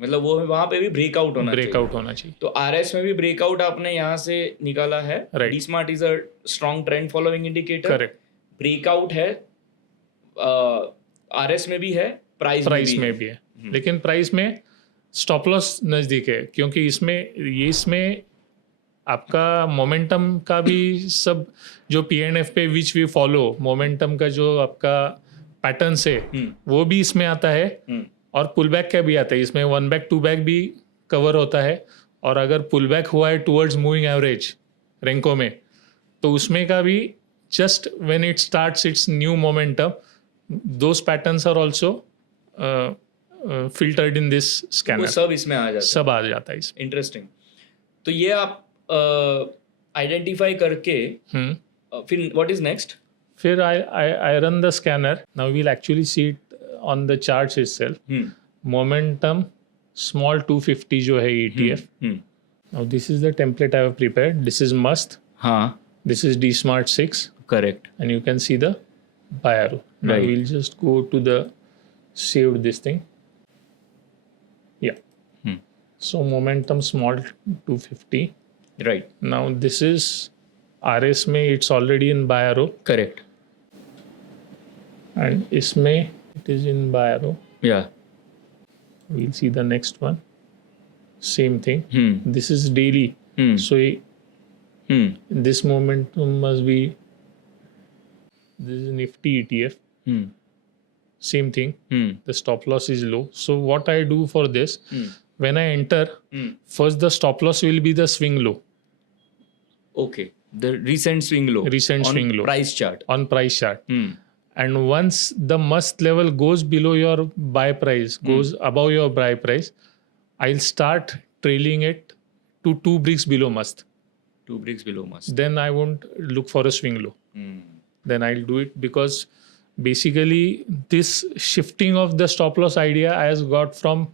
मतलब वो वहां पे भी ब्रेकआउट होना चाहिए। ब्रेकआउट होना चाहिए। तो आरएस में भी ब्रेकआउट आपने यहाँ से निकाला है। Right. D smart is a strong trend following indicator. Correct. Breakout है आरएस में भी है, प्राइस में भी है, लेकिन प्राइस में स्टॉप लॉस नजदीक है, क्योंकि इसमें आपका मोमेंटम का भी सब जो PNF पे विच वी फॉलो, मोमेंटम का जो आपका पैटर्न से वो भी इसमें आता है और पुल बैक का भी आता है। इसमें 1 बैक 2 बैक भी कवर होता है, और अगर पुल बैक हुआ है टुवर्ड्स मूविंग एवरेज रेंको में, तो उसमें का भी just when it starts it's new momentum, those patterns are also filtered in this वो स्कैनर। सब इसमें आ जाता है। सब आ जाता है इसमें। इंटरेस्टिंग। तो ये आप आइडेंटिफाई करके फिर व्हाट इज नेक्स्ट? फिर I run the scanner. Now we'll actually see it on the charts itself. Momentum small 250 जो है ETF. Now this is the template I have prepared. This is must. हाँ, This is D Smart 6, correct. and you can see the buy arrow. Now Right. we'll just go to the saved this thing. Yeah. So momentum small 250. Right, Now this is RS में it's already in buy arrow, correct. and इसमें it is in buy arrow. या We'll see the next one. Same thing. This is daily. So this momentum must be, this is Nifty ETF. Same thing. The stop loss is low. So what I do for this, when I enter, first the stop loss will be the swing low okay, the recent swing low, Recent swing low. Price chart. on price chart. And once the must level goes below your buy price, goes above your buy price, I'll start trailing it to 2 bricks below must. 2 bricks below must। Then I won't look for a swing low. Then I'll do it, because basically this shifting of the stop loss idea I has got from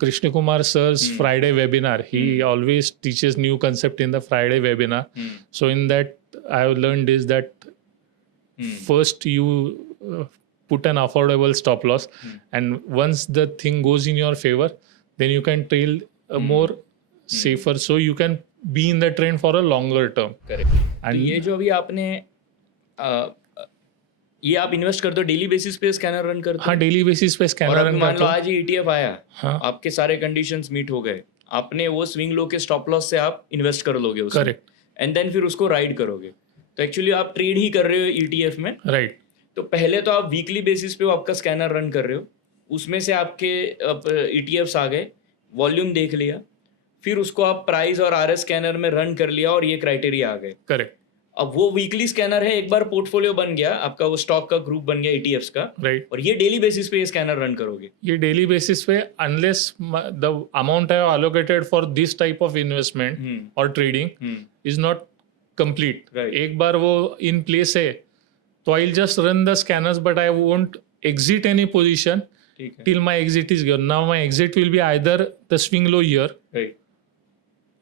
Krishna Kumar sir's Friday webinar. He always teaches new concept in the Friday webinar. So in that I have learned is that first you put an affordable stop loss, and once the thing goes in your favor, then you can trail more safer, so you can be in the trend for a longer term. Correct. तो And ये जो अभी आपने ये आप invest करते हो daily basis पे स्कैनर रन करते हो? हाँ, डेली बेसिस पे और स्कैनर अभी रन मान करता लो हूँ. आज ही ETF आया, हाँ. आपके सारे कंडीशंस मीट हो गए, आपने वो स्विंग लो के स्टॉप लॉस से आप इन्वेस्ट कर लोगे उसमें, करेक्ट, एंड देन फिर उसको राइड करोगे. तो एक्चुअली आप ट्रेड ही कर रहे हो ETF में. राइट. तो पहले तो आप वीकली बेसिस पे वो आपका स्कैनर रन कर रहे हो, उसमें से आपके ETFs आ गए, वॉल्यूम देख लिया, फिर उसको आप प्राइस और RS स्कैनर में रन कर लिया और ये क्राइटेरिया आ गए. करेक्ट. अब वो वीकली स्कैनर है, एक बार पोर्टफोलियो बन गया आपका, वो स्टॉक का ग्रुप बन गया ETFs का, राइट. और ये डेली बेसिस पे ये स्कैनर रन करोगे. ये डेली बेसिस पे unless the amount I allocated for this type of investment और trading is not complete. Right. एक बार वो इन प्लेस है तो I just run the scanners, but I won't exit any position ठीक है. till my exit is given. Now my exit will be either the swing low here. Right.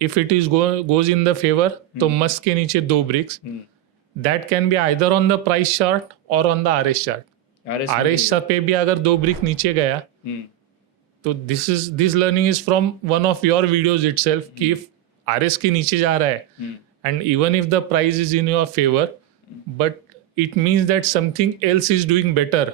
If it is goes in the favor, तो मस्त के नीचे 2 bricks. That can be either on the price chart or on the RS chart. RS chart पे भी अगर 2 brick नीचे गया, तो this learning is from one of your videos itself कि if RS के नीचे जा रहा है and even if the price is in your favor, but it means that something else is doing better,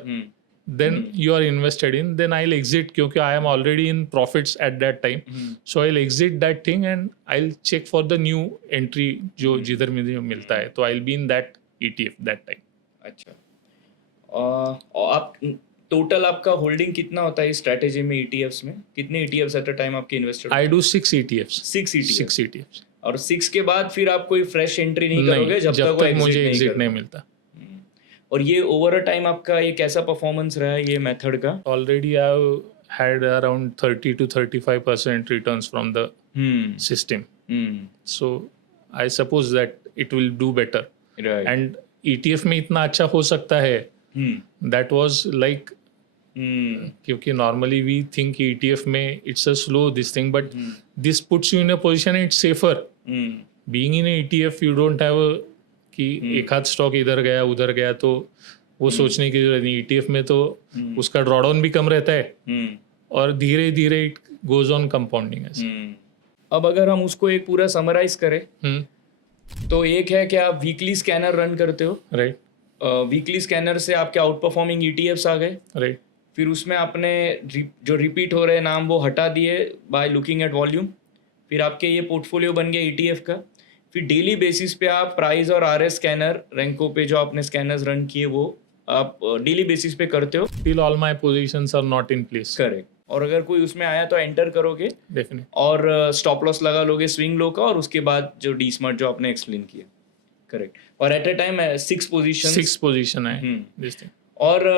then you are invested in, then I'll exit क्योंकि I am already in profits at that time. So I'll exit that thing and I'll check for the new entry जो जिधर मुझे मिलता है, तो I'll be in that ETF that time. अच्छा. और आप टोटल आपका होल्डिंग कितना होता है इस स्ट्रैटेजी में ETFs में? कितने ETFs एट अ टाइम आपके invested? I do 6 ETFs. 6 ETFs. 6 ETFs. और 6 के बाद फिर आप कोई फ्रेश एंट्री नहीं करोगे जब तक वो मुझे एग्जिट एग्जिट नहीं नहीं करते. मिलता. और ये ओवर अ टाइम आपका ये कैसा परफॉर्मेंस रहा है ये मेथड का? Already I've had around 30 to 35% returns from the system. So I suppose that it will do better. Right. And ETF में इतना अच्छा हो सकता है, that was like क्योंकि normally we think ETF में it's a slow this thing, but this puts you in a position it's safer. Being in a ETF you don't have a कि एक हाथ स्टॉक इधर गया उधर गया तो वो सोचने की जरूरत नहीं. ETF में तो उसका ड्रॉडाउन भी कम रहता है और धीरे धीरे इट गोज ऑन कंपाउंडिंग. अब अगर हम उसको एक पूरा समराइज करें तो एक है कि आप वीकली स्कैनर रन करते हो. राइट. वीकली स्कैनर से आपके आउट परफॉर्मिंग ETFs आ गए. राइट. फिर उसमें आपने जो रिपीट हो रहे नाम वो हटा दिए बाय लुकिंग एट वॉल्यूम. फिर आपके ये पोर्टफोलियो बन गया ETF का. फिर डेली बेसिस पे आप प्राइस और RS स्कैनर रैंको पे जो आपने स्कैनर्स रन किए वो आप डेली बेसिस पे करते हो. Till all my positions are not in place. Correct. और अगर कोई उसमें आया तो एंटर करोगे Definitely. और स्टॉप लॉस लगा लोगे स्विंग लो का, और उसके बाद जो डी स्मार्ट जो आपने एक्सप्लेन किया. करेक्ट. और at a time 6 position. 6 position है this thing. और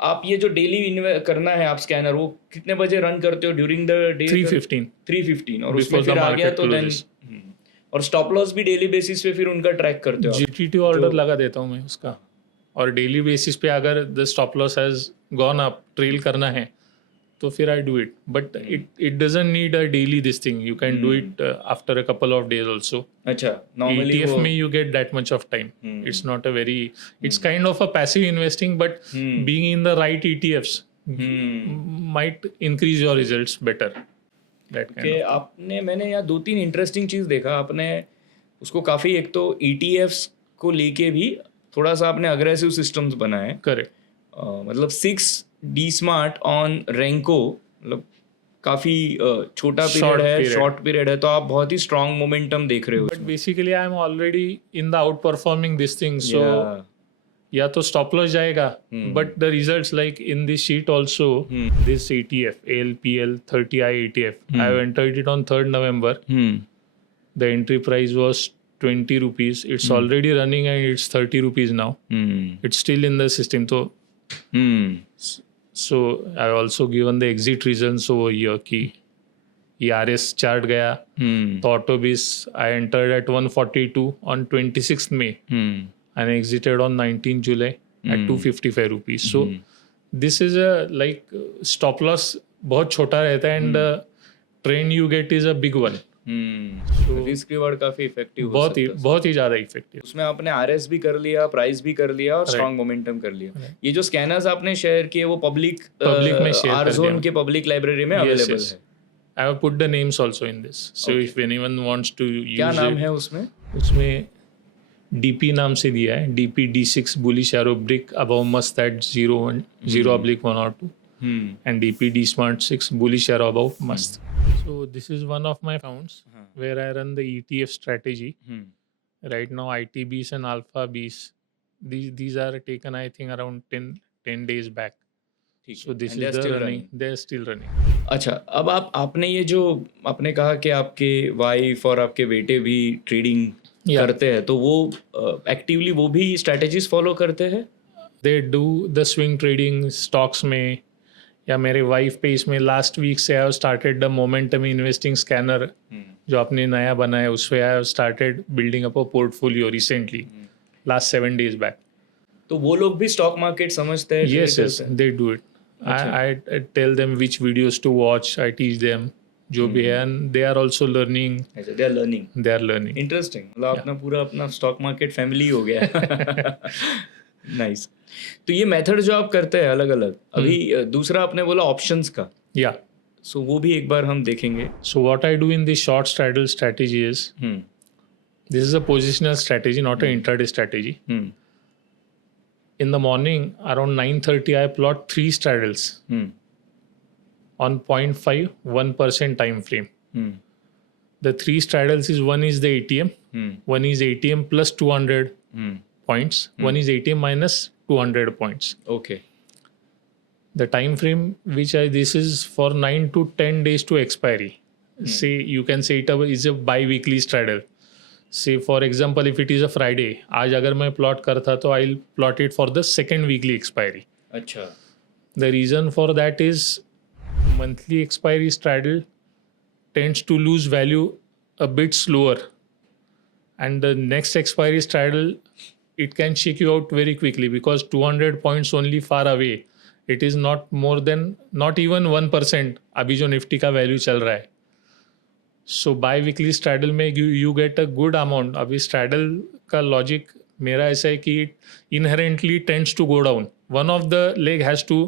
आप ये जो डेली करना है आप स्कैनर, वो कितने बजे रन करते हो ड्यूरिंग द डे? 3:15. 3:15. और Before उसमें फिर the आ गया market तो देन. closes. और स्टॉप लॉस भी डेली बेसिस पे फिर उनका ट्रैक करते हो आप? GTT ऑर्डर लगा देता हूँ मैं उसका, और डेली बेसिस पे अगर the stop loss has gone up, trail करना है तो फिर I do it. But it doesn't need a daily this thing, you can do it after a couple of days also. अच्छा. नॉर्मली ETF में you get that much of time. It's not a very, it's kind of a passive investing, but being in the right ETFs might increase your results better. That kind कि of. आपने, मैंने यहाँ 2-3 interesting चीज़ देखा आपने उसको काफ़ी. एक तो ETFs को लेके भी थोड़ा सा आपने अग्रेसिव सिस्टम्स बनाए. Correct. मतलब 6 डी स्मार्ट ऑन रैंको, मतलब काफ़ी छोटा पीरियड है, शॉर्ट पीरियड है, तो आप बहुत ही स्ट्रॉन्ग मोमेंटम देख रहे हो. But basically I am already in the outperforming this thing, so या तो स्टॉप लॉस जाएगा, but the results like in this sheet also, this ETF ALPL 30i ETF, I have entered it on 3rd November. The entry price was 20 rupees. It's already running and it's 30 rupees now. It's still in the system. So I have also given the exit reasons over here कि ये RS chart गया तो ऑटोबिस I entered at 142 on 26th May. And exited on 19 July at 255 rupees. So this is a like stop loss बहुत छोटा रहता है and the trend you get is a big one. Risk reward काफी effective हो बहुत ही सकता है। बहुत ही ज़्यादा इफेक्टिव। उसमें आपने आरएस भी कर लिया, प्राइस भी कर लिया और Right. स्ट्रॉन्ग मोमेंटम कर लिया। ये जो स्कैनर्स आपने शेयर किए वो पब्लिक Public में share कर आरजोन दिया। के पब्लिक लाइब्रेरी में Yes, अवेलेबल yes. है। I have put the names also in this. So Okay. if anyone wants to क्या use नाम it, है उसमें? उसमें DP नाम से दिया है, DP D6 bullish arrow brick above must at 0/1 or 2, and DP D smart 6 bullish arrow above must. So this is one of my accounts where I run the ETF strategy. Right now ITBs and Alpha Bs, these are taken I think around 10 days back. ठीक So है। this And they is are the still running. running. They're still running. अच्छा, अब आपने ये जो आपने कहा कि आपके वाइफ और आपके बेटे भी ट्रेडिंग Yeah. करते हैं, तो वो एक्टिवली वो भी स्ट्रेटजीज फॉलो करते हैं? They do the swing trading stocks में, या मेरे वाइफ पे इसमें लास्ट वीक से I have started the momentum investing scanner जो आपने नया बनाया, उस पे I have started building up a portfolio recently last 7 days back. तो वो लोग भी स्टॉक मार्केट समझते हैं? Yes, yes, they do it. I tell them which videos to watch. I teach them जो भी है, and they are also learning. They are learning. They are learning. Interesting, मतलब अपना पूरा अपना स्टॉक मार्केट फैमिली हो गया। नाइस। तो ये मेथड जो आप करते हैं अलग अलग, अभी दूसरा आपने बोला ऑप्शंस का, Yeah. सो वो भी एक बार हम देखेंगे। So what I do in the short straddle strategy is this is a positional strategy, not an intraday strategy. In the morning around 9:30 I plot 3 straddles on 0.5 1% time frame. The 3 straddles is, one is the ATM, one is ATM plus 200 points, one is ATM minus 200 points. Okay. The time frame which this is for 9 to 10 days to expiry. Say you can say it is a bi-weekly straddle. Say for example if it is a Friday, आज अगर मैं plot करता तो I'll plot it for the second weekly expiry. अच्छा। The reason for that is monthly expiry straddle tends to lose value a bit slower, and the next expiry straddle it can shake you out very quickly because 200 points only far away. It is not even 1% अभी जो Nifty का value चल रहा है. So by weekly straddle में you get a good amount. अभी straddle का logic मेरा ऐसा है कि inherently tends to go down. One of the leg has to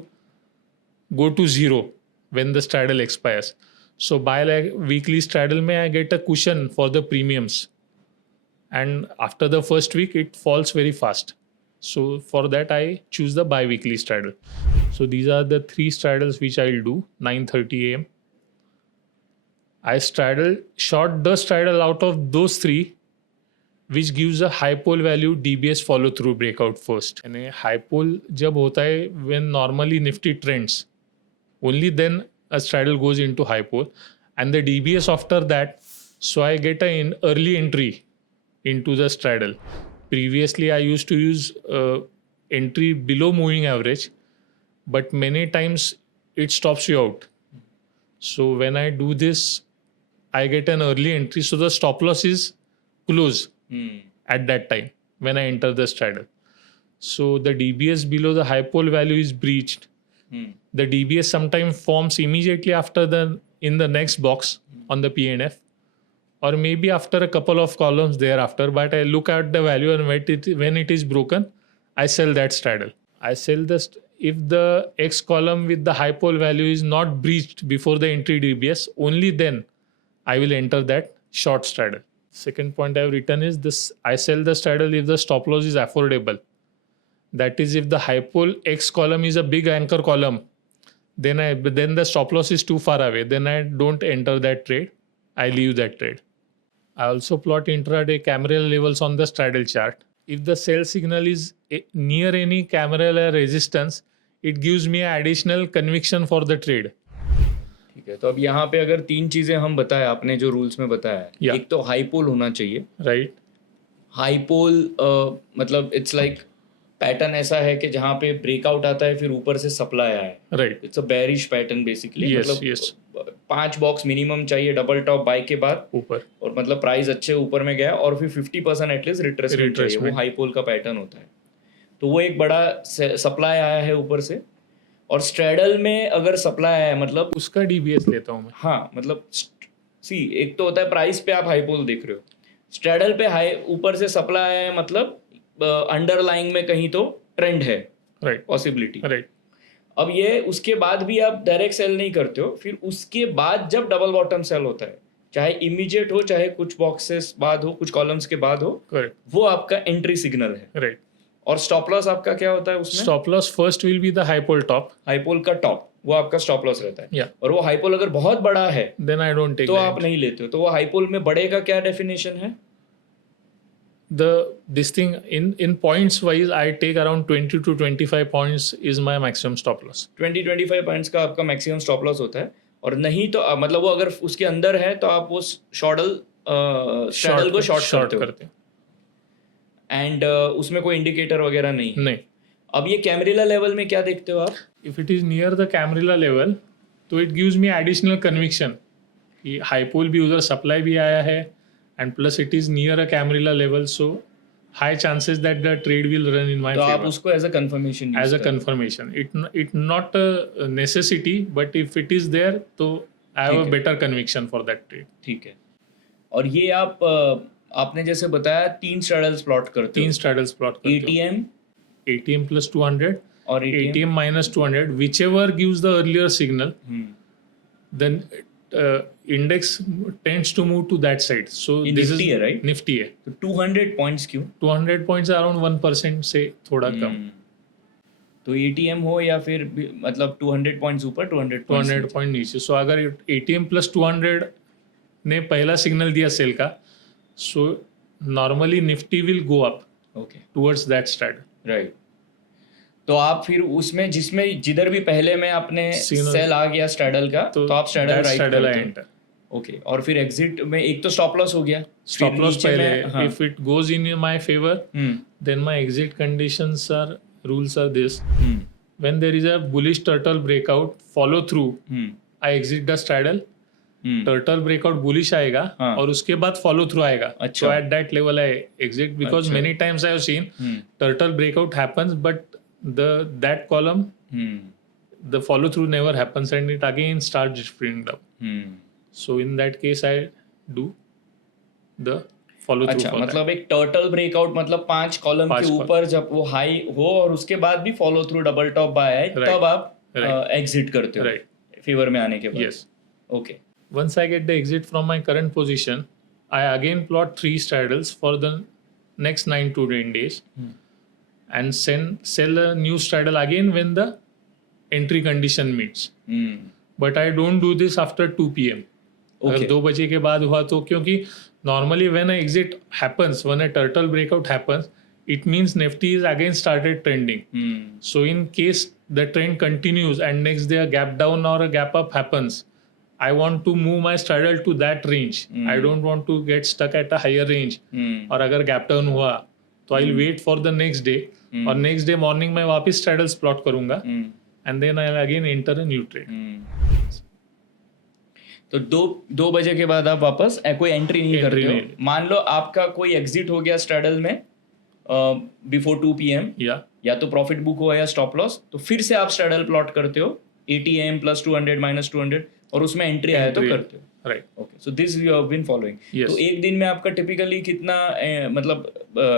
go to zero when the straddle expires. So by weekly straddle में I get a cushion for the premiums, and after the first week it falls very fast. So for that I choose the bi-weekly straddle. So these are the 3 straddles which I'll do. 9:30 a.m. I short the straddle out of those 3 which gives a high pole value DBS follow through breakout first. And a high pole जब होता है when normally Nifty trends, only then a straddle goes into high pole, and the DBS after that, so I get an early entry into the straddle. Previously I used to use entry below moving average, but many times it stops you out. So when I do this, I get an early entry, so the stop loss is close at that time when I enter the straddle. So the DBS below the high pole value is breached. The DBS sometimes forms immediately after in the next box on the PNF, or maybe after a couple of columns thereafter. But I look at the value, and when it is broken, I sell that straddle. I sell if the X column with the high pole value is not breached before the entry DBS, only then I will enter that short straddle. Second point I have written is this: I sell the straddle if the stop loss is affordable. That is, if the high pole X column is a big anchor column, then the stop loss is too far away. Then I don't enter that trade. I leave that trade. I also plot intraday Cameral levels on the straddle chart. If the sell signal is near any Cameral resistance, it gives me an additional conviction for the trade. ठीक है, तो अब यहाँ पे अगर 3 चीजें हम बताए, आपने जो रूल्स में बताया है, Yeah. एक तो हाई पोल होना चाहिए. Right? हाई पोल मतलब इट्स लाइक पैटर्न ऐसा है कि जहाँ पे ब्रेकआउट आता है फिर ऊपर से सप्लाई आया है. Right. It's a bearish pattern basically. Yes, मतलब yes. 5 बॉक्स मिनिमम चाहिए डबल टॉप बाय के बाद, ऊपर. और मतलब प्राइस अच्छे ऊपर में गया और फिर 50% एटलीस्ट रिट्रेसमेंट चाहिए. वो हाई पोल का पैटर्न होता है. तो वो एक बड़ा सप्लाई आया है ऊपर से. और स्ट्रैडल में अगर सप्लाई आया है मतलब उसका DBS लेता हूँ मैं. हाँ, मतलब सी एक तो होता है प्राइस पे आप हाईपोल देख रहे हो, स्ट्रैडल पे हाई ऊपर से सप्लाई है, मतलब अंडरलाइंग में कहीं तो ट्रेंड है, राइट पॉसिबिलिटी। राइट अब ये उसके बाद भी आप डायरेक्ट सेल नहीं करते हो, फिर उसके बाद जब डबल बॉटम सेल होता है, चाहे इमीडिएट हो चाहे कुछ बॉक्सेस बाद हो, कुछ कॉलम्स के बाद हो, करेक्ट वो आपका एंट्री सिग्नल है। राइट और स्टॉप लॉस आपका क्या होता है उसमें? Stop loss first will be the high pole top high pole का टॉप, वो आपका स्टॉप लॉस रहता है। या और वो हाईपोल अगर बहुत बड़ा है देन आई डोंट टेक तो आप नहीं लेते हो। तो वो हाईपोल में बड़े का क्या डेफिनेशन है? this thing in points wise I take around 20 to 25 points is my maximum stop loss. 20-25 points का आपका मैक्सिमम स्टॉप लॉस होता है। और नहीं तो मतलब वो अगर उसके अंदर है तो आप वो स्ट्रैडल को शॉर्ट करते हो। एंड उसमें कोई इंडिकेटर वगैरह नहीं है। नहीं, अब ये कैमरिला लेवल में क्या देखते हो आप? if it is near the Camarilla level तो it gives me additional conviction कि हाईपोल भी उधर सप्लाई भी आया है and plus it is near a Camarilla level, so high chances that the trade will run in my तो आप favor उसको as a confirmation as a confirmation. It not a necessity, but if it is there तो I have a better conviction for that trade. ठीक है। और ये आप आपने जैसे बताया 3 स्ट्रैडल्स प्लॉट करते हो। 3 straddles plot करते हो। ATM plus 200 और ATM minus 200, whichever gives the earlier signal, then index tends to move to that side. So ये this Nifty is है, right? Nifty है। तो 200 पॉइंट्स क्यों? 200 points around 1% से थोड़ा कम। तो ATM हो या फिर मतलब 200 पॉइंट्स ऊपर 200 पॉइंट नीचे। सो अगर ATM plus 200 ने पहला सिग्नल दिया सेल का, so normally Nifty will go up okay, towards that straddle. Right. तो आप फिर उसमें जिसमें जिधर भी पहले में आपने Signal- सेल आ गया स्ट्रैडल का, तो आप स्ट्रैडल राइट स्ट्रैडल करते हो। एंटर। ओके, और फिर एग्जिट में एक तो स्टॉप लॉस हो गया, स्टॉप फिर लॉस नीचे पहले, में, हाँ, if it goes in my favour then my exit conditions rules are this: when there is a bullish turtle breakout follow through, I exit the straddle, turtle breakout bullish आएगा हाँ। और उसके बाद follow through आएगा, अच्छा। so at that level I exit because अच्छा। many times I have seen turtle breakout happens but that column the follow through never happens and it again starts spinning down, so in that case I do the follow through अच्छा, for that. मतलब एक turtle breakout मतलब 5 column के ऊपर जब वो high हो और उसके बाद भी follow through double top bye है, Right. तब आप एग्जिट करते हो Right. फेवर में आने के बाद। Yes. Okay, Once I get the exit from my current position, I again plot 3 straddles for the next 9 to 10 days and sell a new straddle again when the entry condition meets. But I don't do this after 2 p.m. अगर 2 बजे के बाद हुआ तो, क्योंकि normally when an exit happens, when a turtle breakout happens, it means Nifty is again started trending. So in case the trend continues and next day a gap down or a gap up happens, I want to move my straddle to that range. I don't want to get stuck at a higher range. और अगर gap down हुआ तो I'll wait for the next day और next day morning मैं वापस straddles plot करूँगा and then I'll again enter a new trade. तो 2 बजे के बाद आप वापस कोई एंट्री नहीं करते हो। नहीं। मान लो आपका कोई एग्जिट हो गया स्ट्रैडल में बिफोर 2 PM, Yeah. या तो प्रॉफिट बुक हुआ या स्टॉप लॉस, तो फिर से आप स्ट्रैडल प्लॉट करते हो ATM plus 200 minus 200 और उसमें एंट्री आया तो करते हो। Right. Okay, so this you have been following. Yes. तो एक दिन में आपका टिपिकली कितना मतलब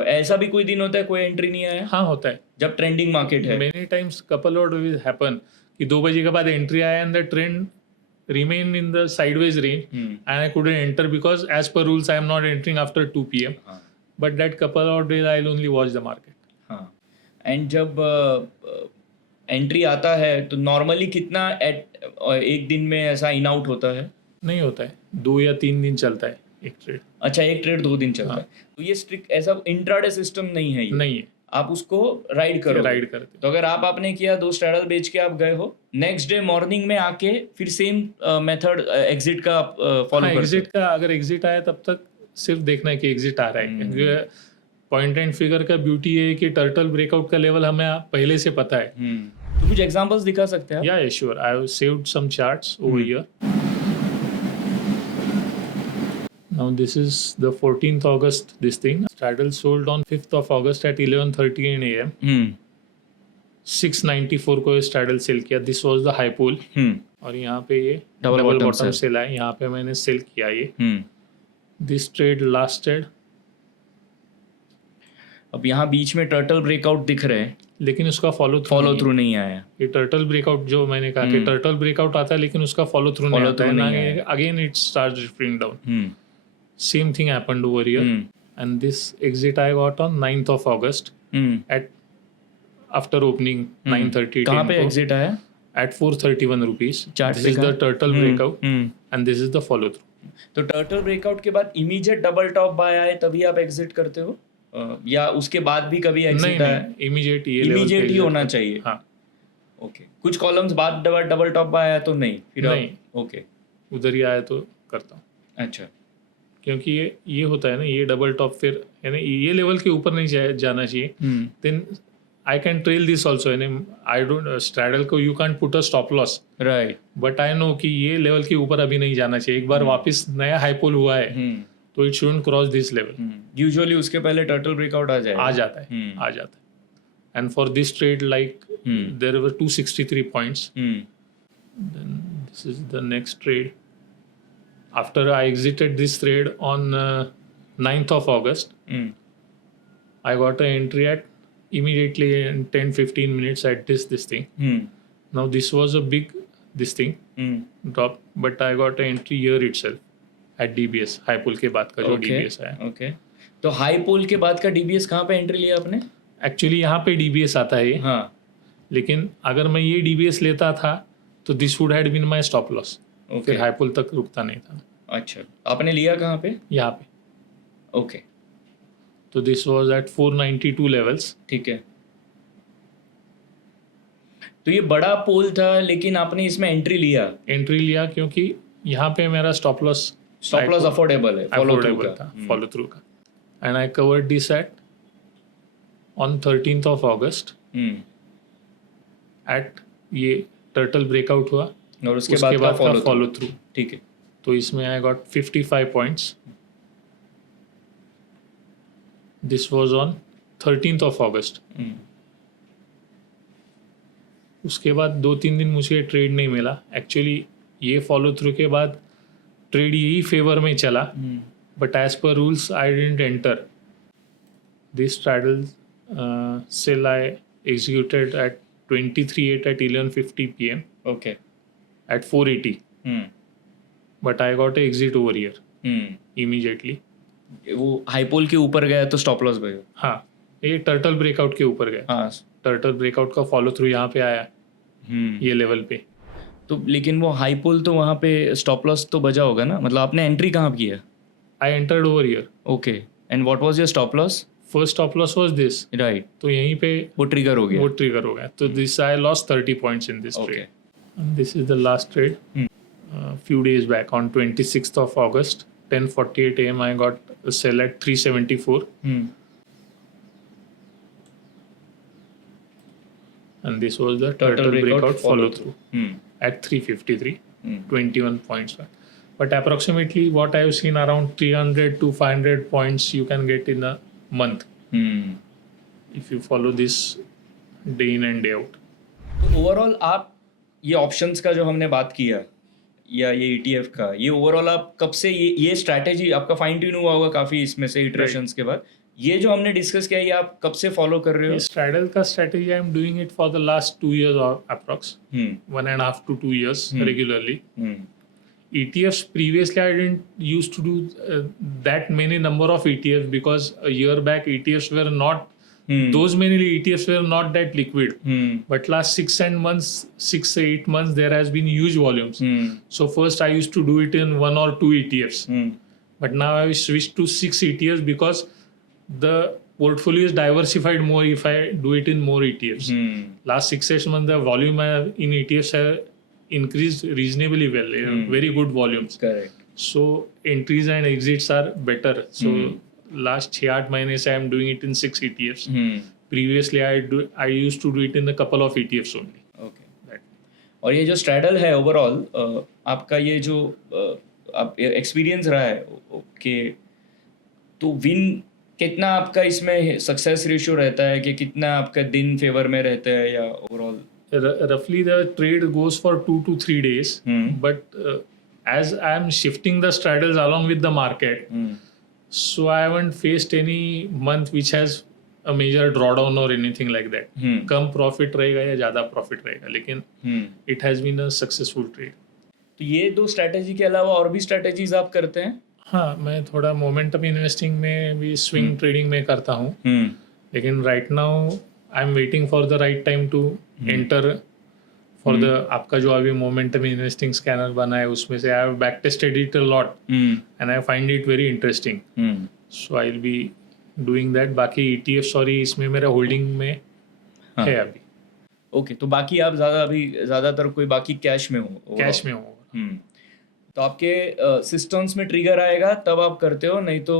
ऐसा भी कोई दिन होता है कोई एंट्री नहीं आया हाँ होता है। जब ट्रेंडिंग मार्केट है? Many times couple of will happen कि 2 बजे के बाद एंट्री आया and the trend remain in the sideways range and I couldn't enter because as per rules I am not entering after 2 p.m. But that couple of days I'll only watch the market. हाँ, and जब entry आता है तो normally कितना एक दिन में ऐसा इन आउट होता है? नहीं होता है, 2 या 3 दिन चलता है एक ट्रेड। अच्छा, एक ट्रेड 2 दिन चलता है। तो ये स्ट्रिक्ट ऐसा इंट्राडे सिस्टम नहीं है ये? नहीं है, आप उसको राइड करो। राइड करते। तो अगर आपने किया 2 स्ट्रैडल बेच के आप गए हो, नेक्स्ट डे मॉर्निंग में आके फिर सेम मेथड एग्जिट का फॉलो करते हो? एग्जिट का अगर एग्जिट आया तब तक सिर्फ देखना है कि एग्जिट आ रहा है, क्योंकि पॉइंट एंड फिगर का ब्यूटी है कि टर्टल ब्रेकआउट का लेवल हमें पहले से पता है। तो कुछ एग्जांपल्स दिखा सकते हैं आप? Yeah, sure. I have saved some charts over here. Now this is the 14th August, this thing. Straddle sold on 5th of August at 11:30 AM. 694 को स्ट्रैडल सेल किया. This was the high pole. और यहाँ पे ये Double double bottom bottom sell. Sell है. यहाँ पे मैंने सेल किया ये. This trade lasted. अब यहाँ बीच में टर्टल ब्रेकआउट दिख रहे हैं, लेकिन उसका फॉलो थ्रू नहीं आया. ये टर्टल ब्रेकआउट जो मैंने कहा कि टर्टल ब्रेकआउट आता है लेकिन उसका फॉलो थ्रू नहीं आता है. Again it start drifting down. Same thing happened over here. And this exit I got on 9th of August at after opening 9:30. कहाँ पे एग्जिट आया? At 431 rupees. Chart This is पे the कहाँ? turtle breakout and this is the follow through. तो turtle breakout के बाद immediate double top bye आए तभी आप एग्जिट करते हो, या उसके बाद भी कभी एग्जिट आया? नहीं, इमीडिएट ये इमीडिएट ही होना चाहिए. हाँ. ओके. कुछ कॉलम्स बाद डबल टॉप बाय आया तो नहीं फिर? नहीं. ओके. उधर ही आया तो करता हूँ. अच्छा. क्योंकि ये होता है ना, ये डबल टॉप फिर है ना, ये लेवल के ऊपर नहीं जाना चाहिए. Then I can trail this also. I don't straddle को you can't put a stop loss. Right. But I know कि ये लेवल के ऊपर अभी नहीं जाना चाहिए. एक बार वापस नया हाईपोल हुआ है तो it shouldn't cross this level. Usually उसके पहले टर्टल ब्रेकआउट आ जाता है. And for this trade, like there were 263 points. Then this is the next trade. After I exited this trade on 9th of August, I got an entry at immediately in 10-15 minutes at this thing. Now this was a big drop, but I got an entry here itself at DBS. High pole के बाद का जो DBS आया. Okay. तो high pole के बाद का DBS कहाँ पे एंट्री लिया आपने? एक्चुअली यहाँ पे DBS आता है. हाँ. लेकिन अगर मैं ये DBS लेता था तो this would had been my stop loss. फिर हाई पोल तक रुकता नहीं था. अच्छा. आपने लिया कहाँ पे? यहाँ पे. ओके. तो दिस वाज एट 492 लेवल्स. ठीक है. तो ये बड़ा पोल था लेकिन आपने इसमें एंट्री लिया क्योंकि यहाँ पे मेरा स्टॉप लॉस अफोर्डेबल है, फॉलो थ्रू का. And I covered this at on 13th of August at ये टर्टल ब्रेकआउट हुआ और उसके बाद का फॉलो थ्रू. ठीक है. तो इसमें I got 55 points. This was on 13th of August. उसके बाद 2-3 दिन मुझे ट्रेड नहीं मिला. एक्चुअली ये फॉलो थ्रू के बाद ट्रेड यही फेवर में चला, but as per rules I didn't enter. This straddle sell I executed at 23:08 at 11:50 PM. Okay. At 480. But I got an exit over here immediately. वो हाईपोल के ऊपर गया तो स्टॉप लॉस गया. हाँ, ये टर्टल ब्रेकआउट के ऊपर गया. हाँ. टर्टल ब्रेकआउट का फॉलो थ्रू यहाँ पे आया ये लेवल पे. तो लेकिन वो हाईपोल तो वहाँ पे स्टॉप लॉस तो बजा होगा ना, मतलब आपने एंट्री कहाँ किया? I entered over here. Okay. And what was your stop loss? First stop loss was this. Right. तो यहीं पे वो ट्रिगर हो गया. तो this I lost 30 points in this trade. And this is the last trade. Few days back on 26th of August 10:48 AM I got a sell at 374. And this was the turtle breakout follow through at 353. 21 points. But approximately what I have seen, around 300 to 500 points you can get in a month if you follow this day in and day out. Overall आप ये options का जो हमने बात किया या ये ETF का, ये ओवरऑल आप कब से ये स्ट्रैटेजी आपका फाइन ट्यून हुआ होगा काफी इसमें से इटरेशंस के बाद? ये जो हमने डिस्कस किया ये आप कब से फॉलो कर रहे हो? स्ट्रैडल का strategy I am doing it for the last 2 years or approx 1.5 to 2 years regularly. ETFs previously I didn't used to do that many number of ETFs because a year back ETFs were not those many ETFs were not that liquid. But last 6-8 months there has been huge volumes. So first I used to do it in 1 or 2 ETFs. But now I switched to 6 ETFs because the portfolio is diversified more if I do it in more ETFs. Last 6-8 months the volume in ETFs have increased reasonably well. Very good volumes. Correct. So entries and exits are better. So last 6-8 महीने से I am doing it in 6 ETFs. Previously I used to do it in a couple of ETFs only. Okay. और ये जो straddle है overall आपका ये जो आप एक्सपीरियंस रहा है कि तो विन कितना आपका इसमें सक्सेस रेशियो रहता है कि कितना आपका दिन फेवर में रहता है या overall? Roughly the trade goes for 2 to 3 days, but as I am shifting the straddles along with the market, so I haven't faced any month which has a major drawdown or anything like that. Come profit रहेगा या ज़्यादा profit रहेगा, लेकिन it has been a successful trade. तो ये दो strategy के अलावा और भी स्ट्रैटेजीज आप करते हैं? हाँ, मैं थोड़ा मोमेंटम इन्वेस्टिंग में भी स्विंग ट्रेडिंग में करता हूँ, लेकिन right now I am waiting for the right time to enter for the आपका जो अभी मोमेंटम इन्वेस्टिंग स्कैनर बना है उसमें से I have back tested it a lot and I find it very interesting, so I will be doing that. बाकी ETF sorry इसमें मेरा होल्डिंग में है अभी. ओके, तो बाकी आप ज़्यादातर कोई बाकी कैश में हो? कैश में होगा. तो आपके सिस्टम्स में ट्रिगर आएगा तब आप करते हो, नहीं तो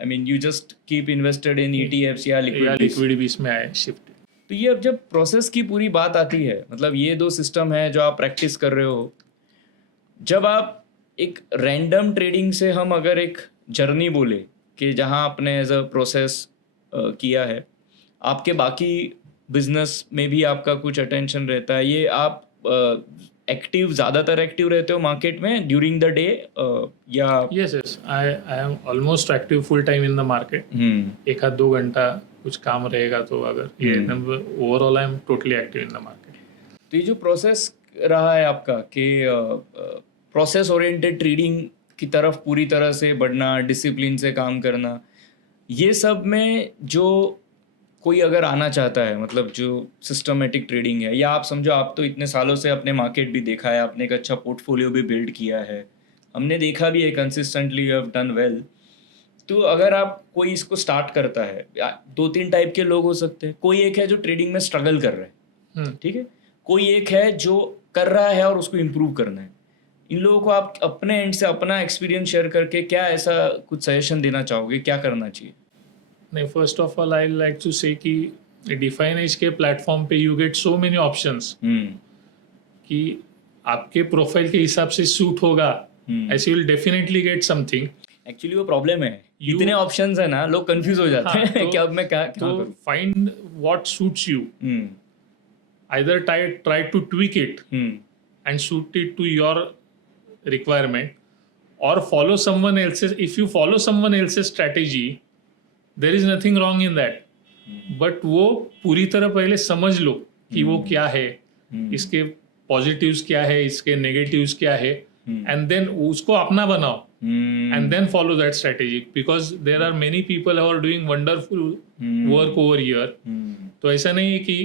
I mean you just keep invested in ETFs या लिक्विड भी इसमें आए शिफ्ट. तो ये अब जब प्रोसेस की पूरी बात आती है, मतलब ये दो सिस्टम है जो आप प्रैक्टिस कर रहे हो, जब आप एक रैंडम ट्रेडिंग से हम अगर एक जर्नी बोले कि जहाँ आपने एज अ प्रोसेस किया है, आपके बाकी बिजनेस में भी आपका कुछ अटेंशन रहता है, ये आप ज़्यादातर एक्टिव रहते हो मार्केट में ड्यूरिंग द डे या? Yes I am almost active full time in the market. 1-2 घंटा कुछ काम रहेगा तो अगर ये overall I am totally active in the market. तो ये जो प्रोसेस रहा है आपका कि प्रोसेस ओरिएंटेड ट्रेडिंग की तरफ पूरी तरह से बढ़ना, डिसिप्लिन से काम करना, ये सब में जो कोई अगर आना चाहता है, मतलब जो सिस्टमेटिक ट्रेडिंग है, या आप समझो आप तो इतने सालों से अपने मार्केट भी देखा है, आपने एक अच्छा पोर्टफोलियो भी बिल्ड किया है, हमने देखा भी है consistently you have done well. तो अगर आप कोई इसको स्टार्ट करता है, 2-3 टाइप के लोग हो सकते हैं. कोई एक है जो ट्रेडिंग में स्ट्रगल कर रहे हैं, ठीक है, कोई एक है जो कर रहा है और उसको इम्प्रूव करना है. इन लोगों को आप अपने एंड से अपना एक्सपीरियंस शेयर करके क्या ऐसा कुछ सजेशन देना चाहोगे, क्या करना चाहिए? नहीं, first of all I like to say कि डिफाइन एज के प्लेटफॉर्म पे you get so many options कि आपके प्रोफाइल के हिसाब से सूट होगा, ऐसे will definitely get something. Actually वो प्रॉब्लम है, इतने ऑप्शंस है ना, लोग कंफ्यूज हो जाते हैं कि अब मैं क्या करूं. Find what suits you, either try to tweak it and suit it to your requirement, और follow someone else's. If you follow someone else's strategy, there is nothing wrong in that, but वो पूरी तरह पहले समझ लो कि वो क्या है, इसके पॉजिटिव्स क्या है, इसके नेगेटिव्स क्या है, एंड देन उसको अपना बनाओ, and then follow that strategy, because there are many people who are doing wonderful work over here. तो ऐसा नहीं है कि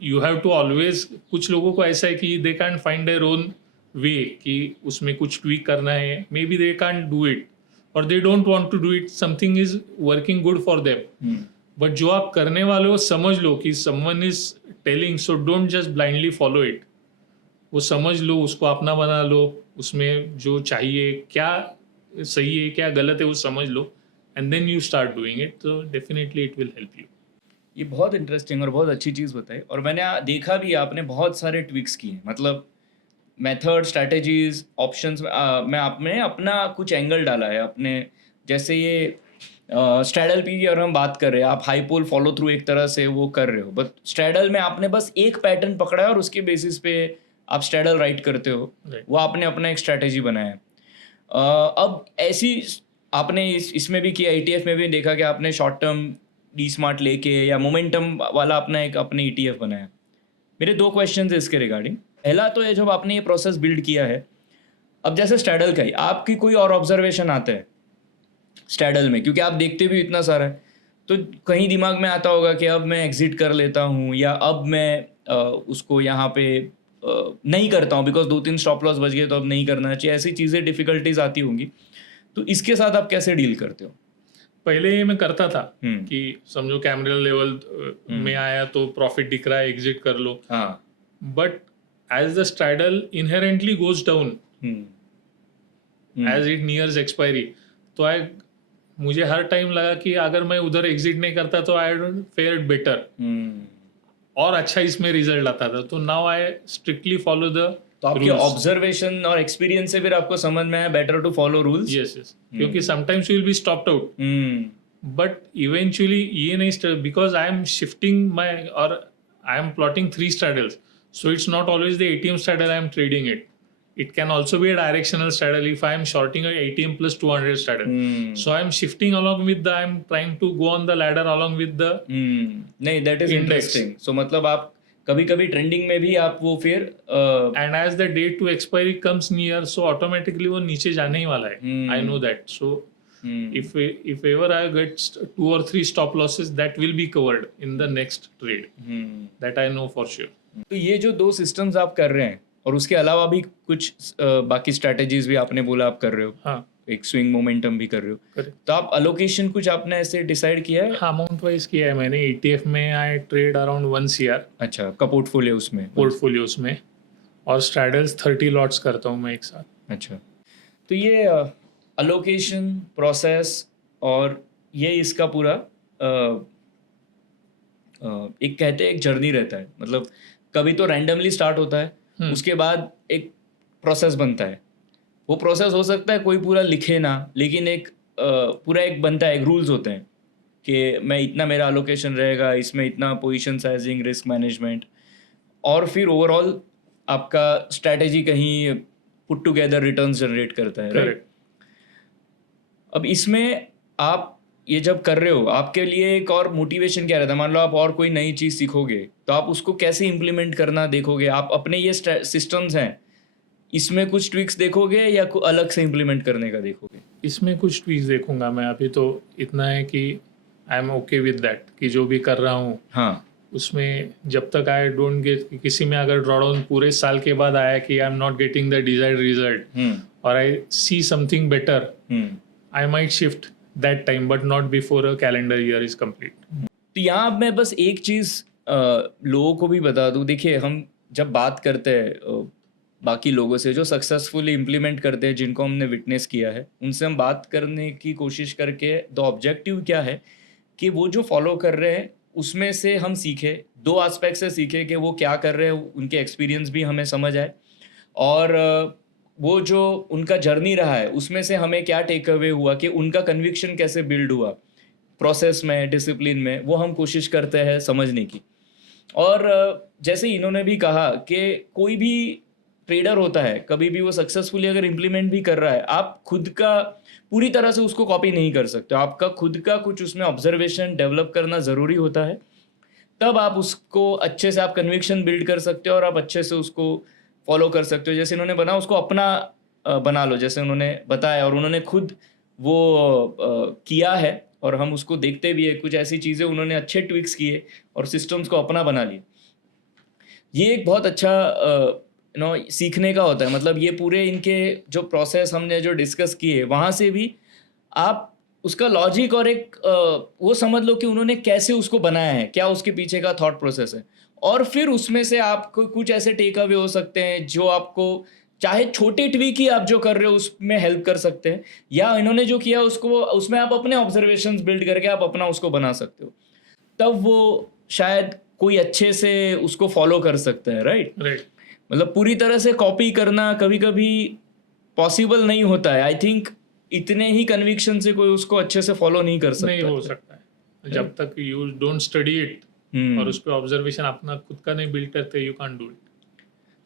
you have to always, कुछ लोगों को ऐसा है कि they can't find their own way कि उसमें कुछ tweak करना है, maybe they can't do it or they don't want to do it, something is working good for them. But जो आप करने वाले हो समझ लो कि someone is telling, so don't just blindly follow it. वो समझ लो, उसको अपना बना लो, उसमें जो चाहिए, क्या सही है क्या गलत है वो समझ लो, and then you start doing it, तो definitely it will help you. ये बहुत इंटरेस्टिंग और बहुत अच्छी चीज़ बताई, और मैंने देखा भी आपने बहुत सारे ट्विक्स किए, मतलब मेथड, स्ट्रैटेजीज, ऑप्शंस में आपने अपना कुछ एंगल डाला है अपने. जैसे ये स्ट्रैडल की अगर हम बात कर रहे हैं, आप हाई पोल फॉलो थ्रू एक तरह से वो कर रहे हो, बट स्ट्रैडल में आपने बस एक पैटर्न पकड़ा है और उसके बेसिस पे आप स्ट्रैडल राइट करते हो, वो आपने अपना एक स्ट्रैटेजी बनाया. अब ऐसी आपने इसमें भी किया, ETF में भी देखा कि आपने शॉर्ट टर्म डी स्मार्ट लेके या मोमेंटम वाला अपना एक अपने ETF बनाया. मेरे 2 क्वेश्चन है इसके रिगार्डिंग. पहला तो ये जब आपने ये प्रोसेस बिल्ड किया है, अब जैसे स्ट्रैडल का ही आपकी कोई और ऑब्जर्वेशन आता है स्ट्रैडल में, क्योंकि आप देखते भी इतना सारा है, तो कहीं दिमाग में आता होगा कि अब मैं एग्जिट कर लेता हूँ, या अब मैं उसको यहाँ पे नहीं करता हूँ बिकॉज 2-3 स्टॉप लॉस बच गए तो अब नहीं करना चाहिए. ऐसी चीज़ें डिफिकल्टीज आती होंगी, तो इसके साथ आप कैसे डील करते हो? पहले ये मैं करता था कि समझो कैमरा लेवल में आया तो प्रॉफिट दिख रहा है, एग्जिट कर लो. But as the straddle inherently goes down as it nears expiry, तो मुझे हर टाइम लगा कि अगर मैं उधर एग्जिट नहीं करता तो आई डोंट फेयर बेटर, और अच्छा इसमें रिजल्ट आता था. तो now I strictly follow the. तो आपके ऑब्जर्वेशन और एक्सपीरियंस से फिर आपको समझ में आया better to follow rules. Yes, क्योंकि sometimes you will be stopped out. but eventually ये नहीं because I am shifting my or I am plotting 3 straddles, so it's not always the ATM straddle I am trading it. It can also be a directional straddle if I am shorting a ATM plus 200 straddle. So I am shifting along with the, I am trying to go on the ladder along with the नहीं, that is index. interesting. So मतलब आप कभी कभी trending में भी आप वो फिर And as the date to expiry comes near, so automatically वो नीचे जाने ही वाला है. I know that. So if ever I get 2 or 3 stop losses, that will be covered in the next trade. That I know for sure. तो ये जो 2 systems आप कर रहे हैं और उसके अलावा भी कुछ बाकी स्ट्रेटजीज भी आपने बोला आप कर रहे हो, हाँ, एक स्विंग मोमेंटम भी कर रहे हो, correct. तो आप अलोकेशन कुछ आपने ऐसे डिसाइड किया है? हाँ, अमाउंट वाइज किया है मैंने. ETF में आई ट्रेड अराउंड 1 CR. अच्छा, आपका पोर्टफोलियो उसमें? पोर्टफोलियोज में, और स्ट्रैडल्स 30 लॉट्स करता हूँ मैं एक साथ. अच्छा, तो ये अलोकेशन प्रोसेस और ये इसका पूरा एक कहते हैं एक जर्नी रहता है, मतलब कभी तो रैंडमली स्टार्ट होता है, उसके बाद एक प्रोसेस बनता है. वो प्रोसेस हो सकता है कोई पूरा लिखे ना, लेकिन एक पूरा एक बनता है, एक रूल्स होते हैं कि मैं इतना मेरा अलोकेशन रहेगा, इसमें इतना पोजीशन साइजिंग, रिस्क मैनेजमेंट, और फिर ओवरऑल आपका स्ट्रैटेजी कहीं पुट टुगेदर रिटर्न्स जनरेट करता है. करेक्ट. अब इसमें आप ये जब कर रहे हो, आपके लिए एक और मोटिवेशन क्या रहता है? मान लो आप और कोई नई चीज़ सीखोगे तो आप उसको कैसे इम्प्लीमेंट करना देखोगे? आप अपने ये सिस्टम्स हैं, इसमें कुछ ट्विक्स देखोगे या अलग से इम्प्लीमेंट करने का देखोगे? इसमें कुछ ट्वीक्स देखूंगा मैं. अभी तो इतना है कि I M okay with that कि जो भी कर रहा हूँ, हाँ, उसमें जब तक आई डोंट गेट, किसी में अगर ड्रॉडाउन पूरे साल के बाद आया कि I am not getting the desired result और I see something better, I might shift that time, but not before a calendar year is complete. तो यहाँ मैं बस एक चीज़ लोगों को भी बता दूँ. देखिए, हम जब बात करते हैं बाकी लोगों से जो सक्सेसफुली इम्प्लीमेंट करते हैं, जिनको हमने विटनेस किया है, उनसे हम बात करने की कोशिश करके द ऑब्जेक्टिव क्या है कि वो जो फॉलो कर रहे हैं उसमें से हम सीखें, 2 एस्पेक्ट से सीखें कि वो क्या कर रहे हैं, उनके एक्सपीरियंस भी हमें समझ आए, और वो जो उनका जर्नी रहा है उसमें से हमें क्या टेक अवे हुआ, कि उनका कन्विक्शन कैसे बिल्ड हुआ प्रोसेस में, डिसिप्लिन में, वो हम कोशिश करते हैं समझने की. और जैसे इन्होंने भी कहा कि कोई भी ट्रेडर होता है, कभी भी वो सक्सेसफुली अगर इम्प्लीमेंट भी कर रहा है, आप खुद का पूरी तरह से उसको कॉपी नहीं कर सकते. आपका खुद का कुछ उसमें ऑब्जर्वेशन डेवलप करना ज़रूरी होता है, तब आप उसको अच्छे से आप कन्विक्शन बिल्ड कर सकते हो और आप अच्छे से उसको फॉलो कर सकते हो. जैसे इन्होंने बना, उसको अपना बना लो, जैसे उन्होंने बताया, और उन्होंने खुद वो किया है और हम उसको देखते भी है. कुछ ऐसी चीज़ें उन्होंने अच्छे ट्विक्स किए और सिस्टम्स को अपना बना लिए. ये एक बहुत अच्छा सीखने का होता है. मतलब ये पूरे इनके जो प्रोसेस हमने जो डिस्कस किए, वहाँ से भी आप उसका लॉजिक और एक वो समझ लो कि उन्होंने कैसे उसको बनाया है, क्या उसके पीछे का थॉट प्रोसेस है, और फिर उसमें से आपको कुछ ऐसे टेक अवे हो सकते हैं जो आपको, चाहे छोटे ट्वीक ही आप जो कर रहे हो उसमें हेल्प कर सकते हैं, या इन्होंने जो किया उसको, उसमें आप अपने ऑब्जर्वेशंस बिल्ड करके आप अपना उसको बना सकते हो. तब वो शायद कोई अच्छे से उसको फॉलो कर सकता है. राइट. मतलब पूरी तरह से कॉपी करना कभी कभी पॉसिबल नहीं होता है. आई थिंक इतने ही कन्विक्शन से कोई उसको अच्छे से फॉलो नहीं कर सकता. नहीं हो सकता है जब तक यू डोंट स्टडी इट और उस पे ऑब्जर्वेशन अपना खुद का नहीं बिल्ड करते, यू कैन डू इट.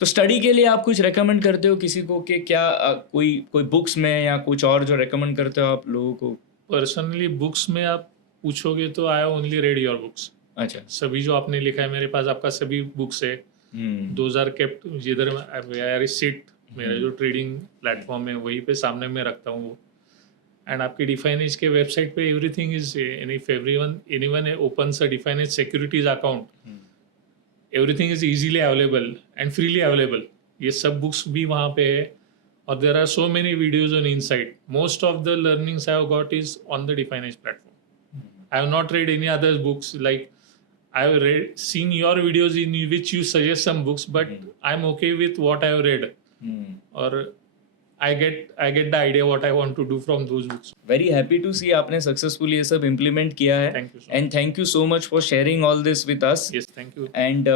तो स्टडी के लिए आप कुछ रेकमेंड करते हो किसी को कि क्या कोई बुक्स में या कुछ और जो रेकमेंड करते हो आप लोगों को? पर्सनली बुक्स में आप पूछोगे तो I only read your books. अच्छा. सभी जो आपने लिखा है मेरे पास, आपका सभी बुक्स है. दोज आर केप्ट जिधर आई सिट, मेरा जो ट्रेडिंग प्लेटफॉर्म है वहीं पे सामने में रखता हूँ वो. एंड आपकी डिफाइनेज के वेबसाइट पे everything is, if anyone opens a Definedge securities account, everything is easily available and freely available. ये सब बुक्स भी वहाँ पे है, और there are so many videos on insight. Most of the learnings I have got is on the Definedge platform. I have not read any other books. Like I have seen your videos in which you suggest some books, but I'm okay with what I have read, or I get the idea what I want to do from those books. Very happy to see आपने successfully ये सब implement किया है. Thank you so and thank you so much for sharing all this with us. Yes, thank you. And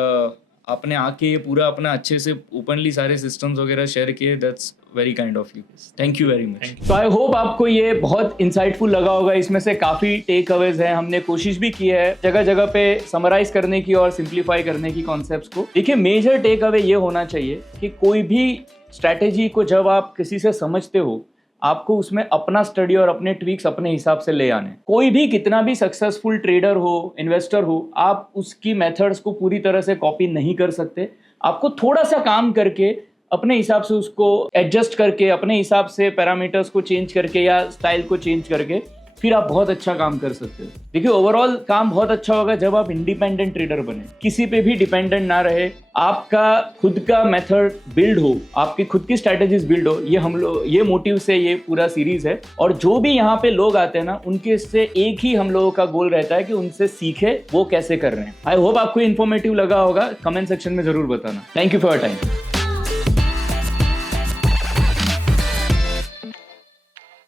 आपने आके ये पूरा अपना अच्छे से ओपनली सारे सिस्टम्स वगैरह शेयर किए. That's very kind of you. Thank you very much. Thank तो आई होप आपको ये बहुत इंसाइटफुल लगा होगा। इसमें से काफी टेक अवेज हैं, हमने कोशिश भी की है जगह जगह पे समराइज करने की और सिंप्लीफाई करने की कॉन्सेप्ट्स को। देखिए, मेजर टेक अवे ये होना चाहिए कि कोई भी स्ट्रैटेजी को जब आप किसी से समझते हो, आपको उसमें अपना स्टडी और अपने ट्विक्स अपने हिसाब से ले आने। कोई भी कितना भी सक्सेसफुल ट्रेडर हो, इन्वेस्टर हो, आप उसकी मेथड्स को पूरी तरह से कॉपी नहीं कर सकते। आपको थोड़ा सा काम करके अपने हिसाब से उसको एडजस्ट करके, अपने हिसाब से पैरामीटर्स को चेंज करके या स्टाइल को चेंज करके फिर आप बहुत अच्छा काम कर सकते हो। देखिए, ओवरऑल काम बहुत अच्छा होगा जब आप इंडिपेंडेंट ट्रेडर बने, किसी पे भी डिपेंडेंट ना रहे, आपका खुद का मेथड बिल्ड हो, आपकी खुद की स्ट्रैटेजीज बिल्ड हो। ये मोटिव से ये पूरा सीरीज है। और जो भी यहाँ पे लोग आते हैं ना, उनके से एक ही हम लोगों का गोल रहता है कि उनसे सीखे वो कैसे कर रहे हैं। आई होप आपको इन्फॉर्मेटिव लगा होगा। कमेंट सेक्शन में जरूर बताना। Thank you for your time.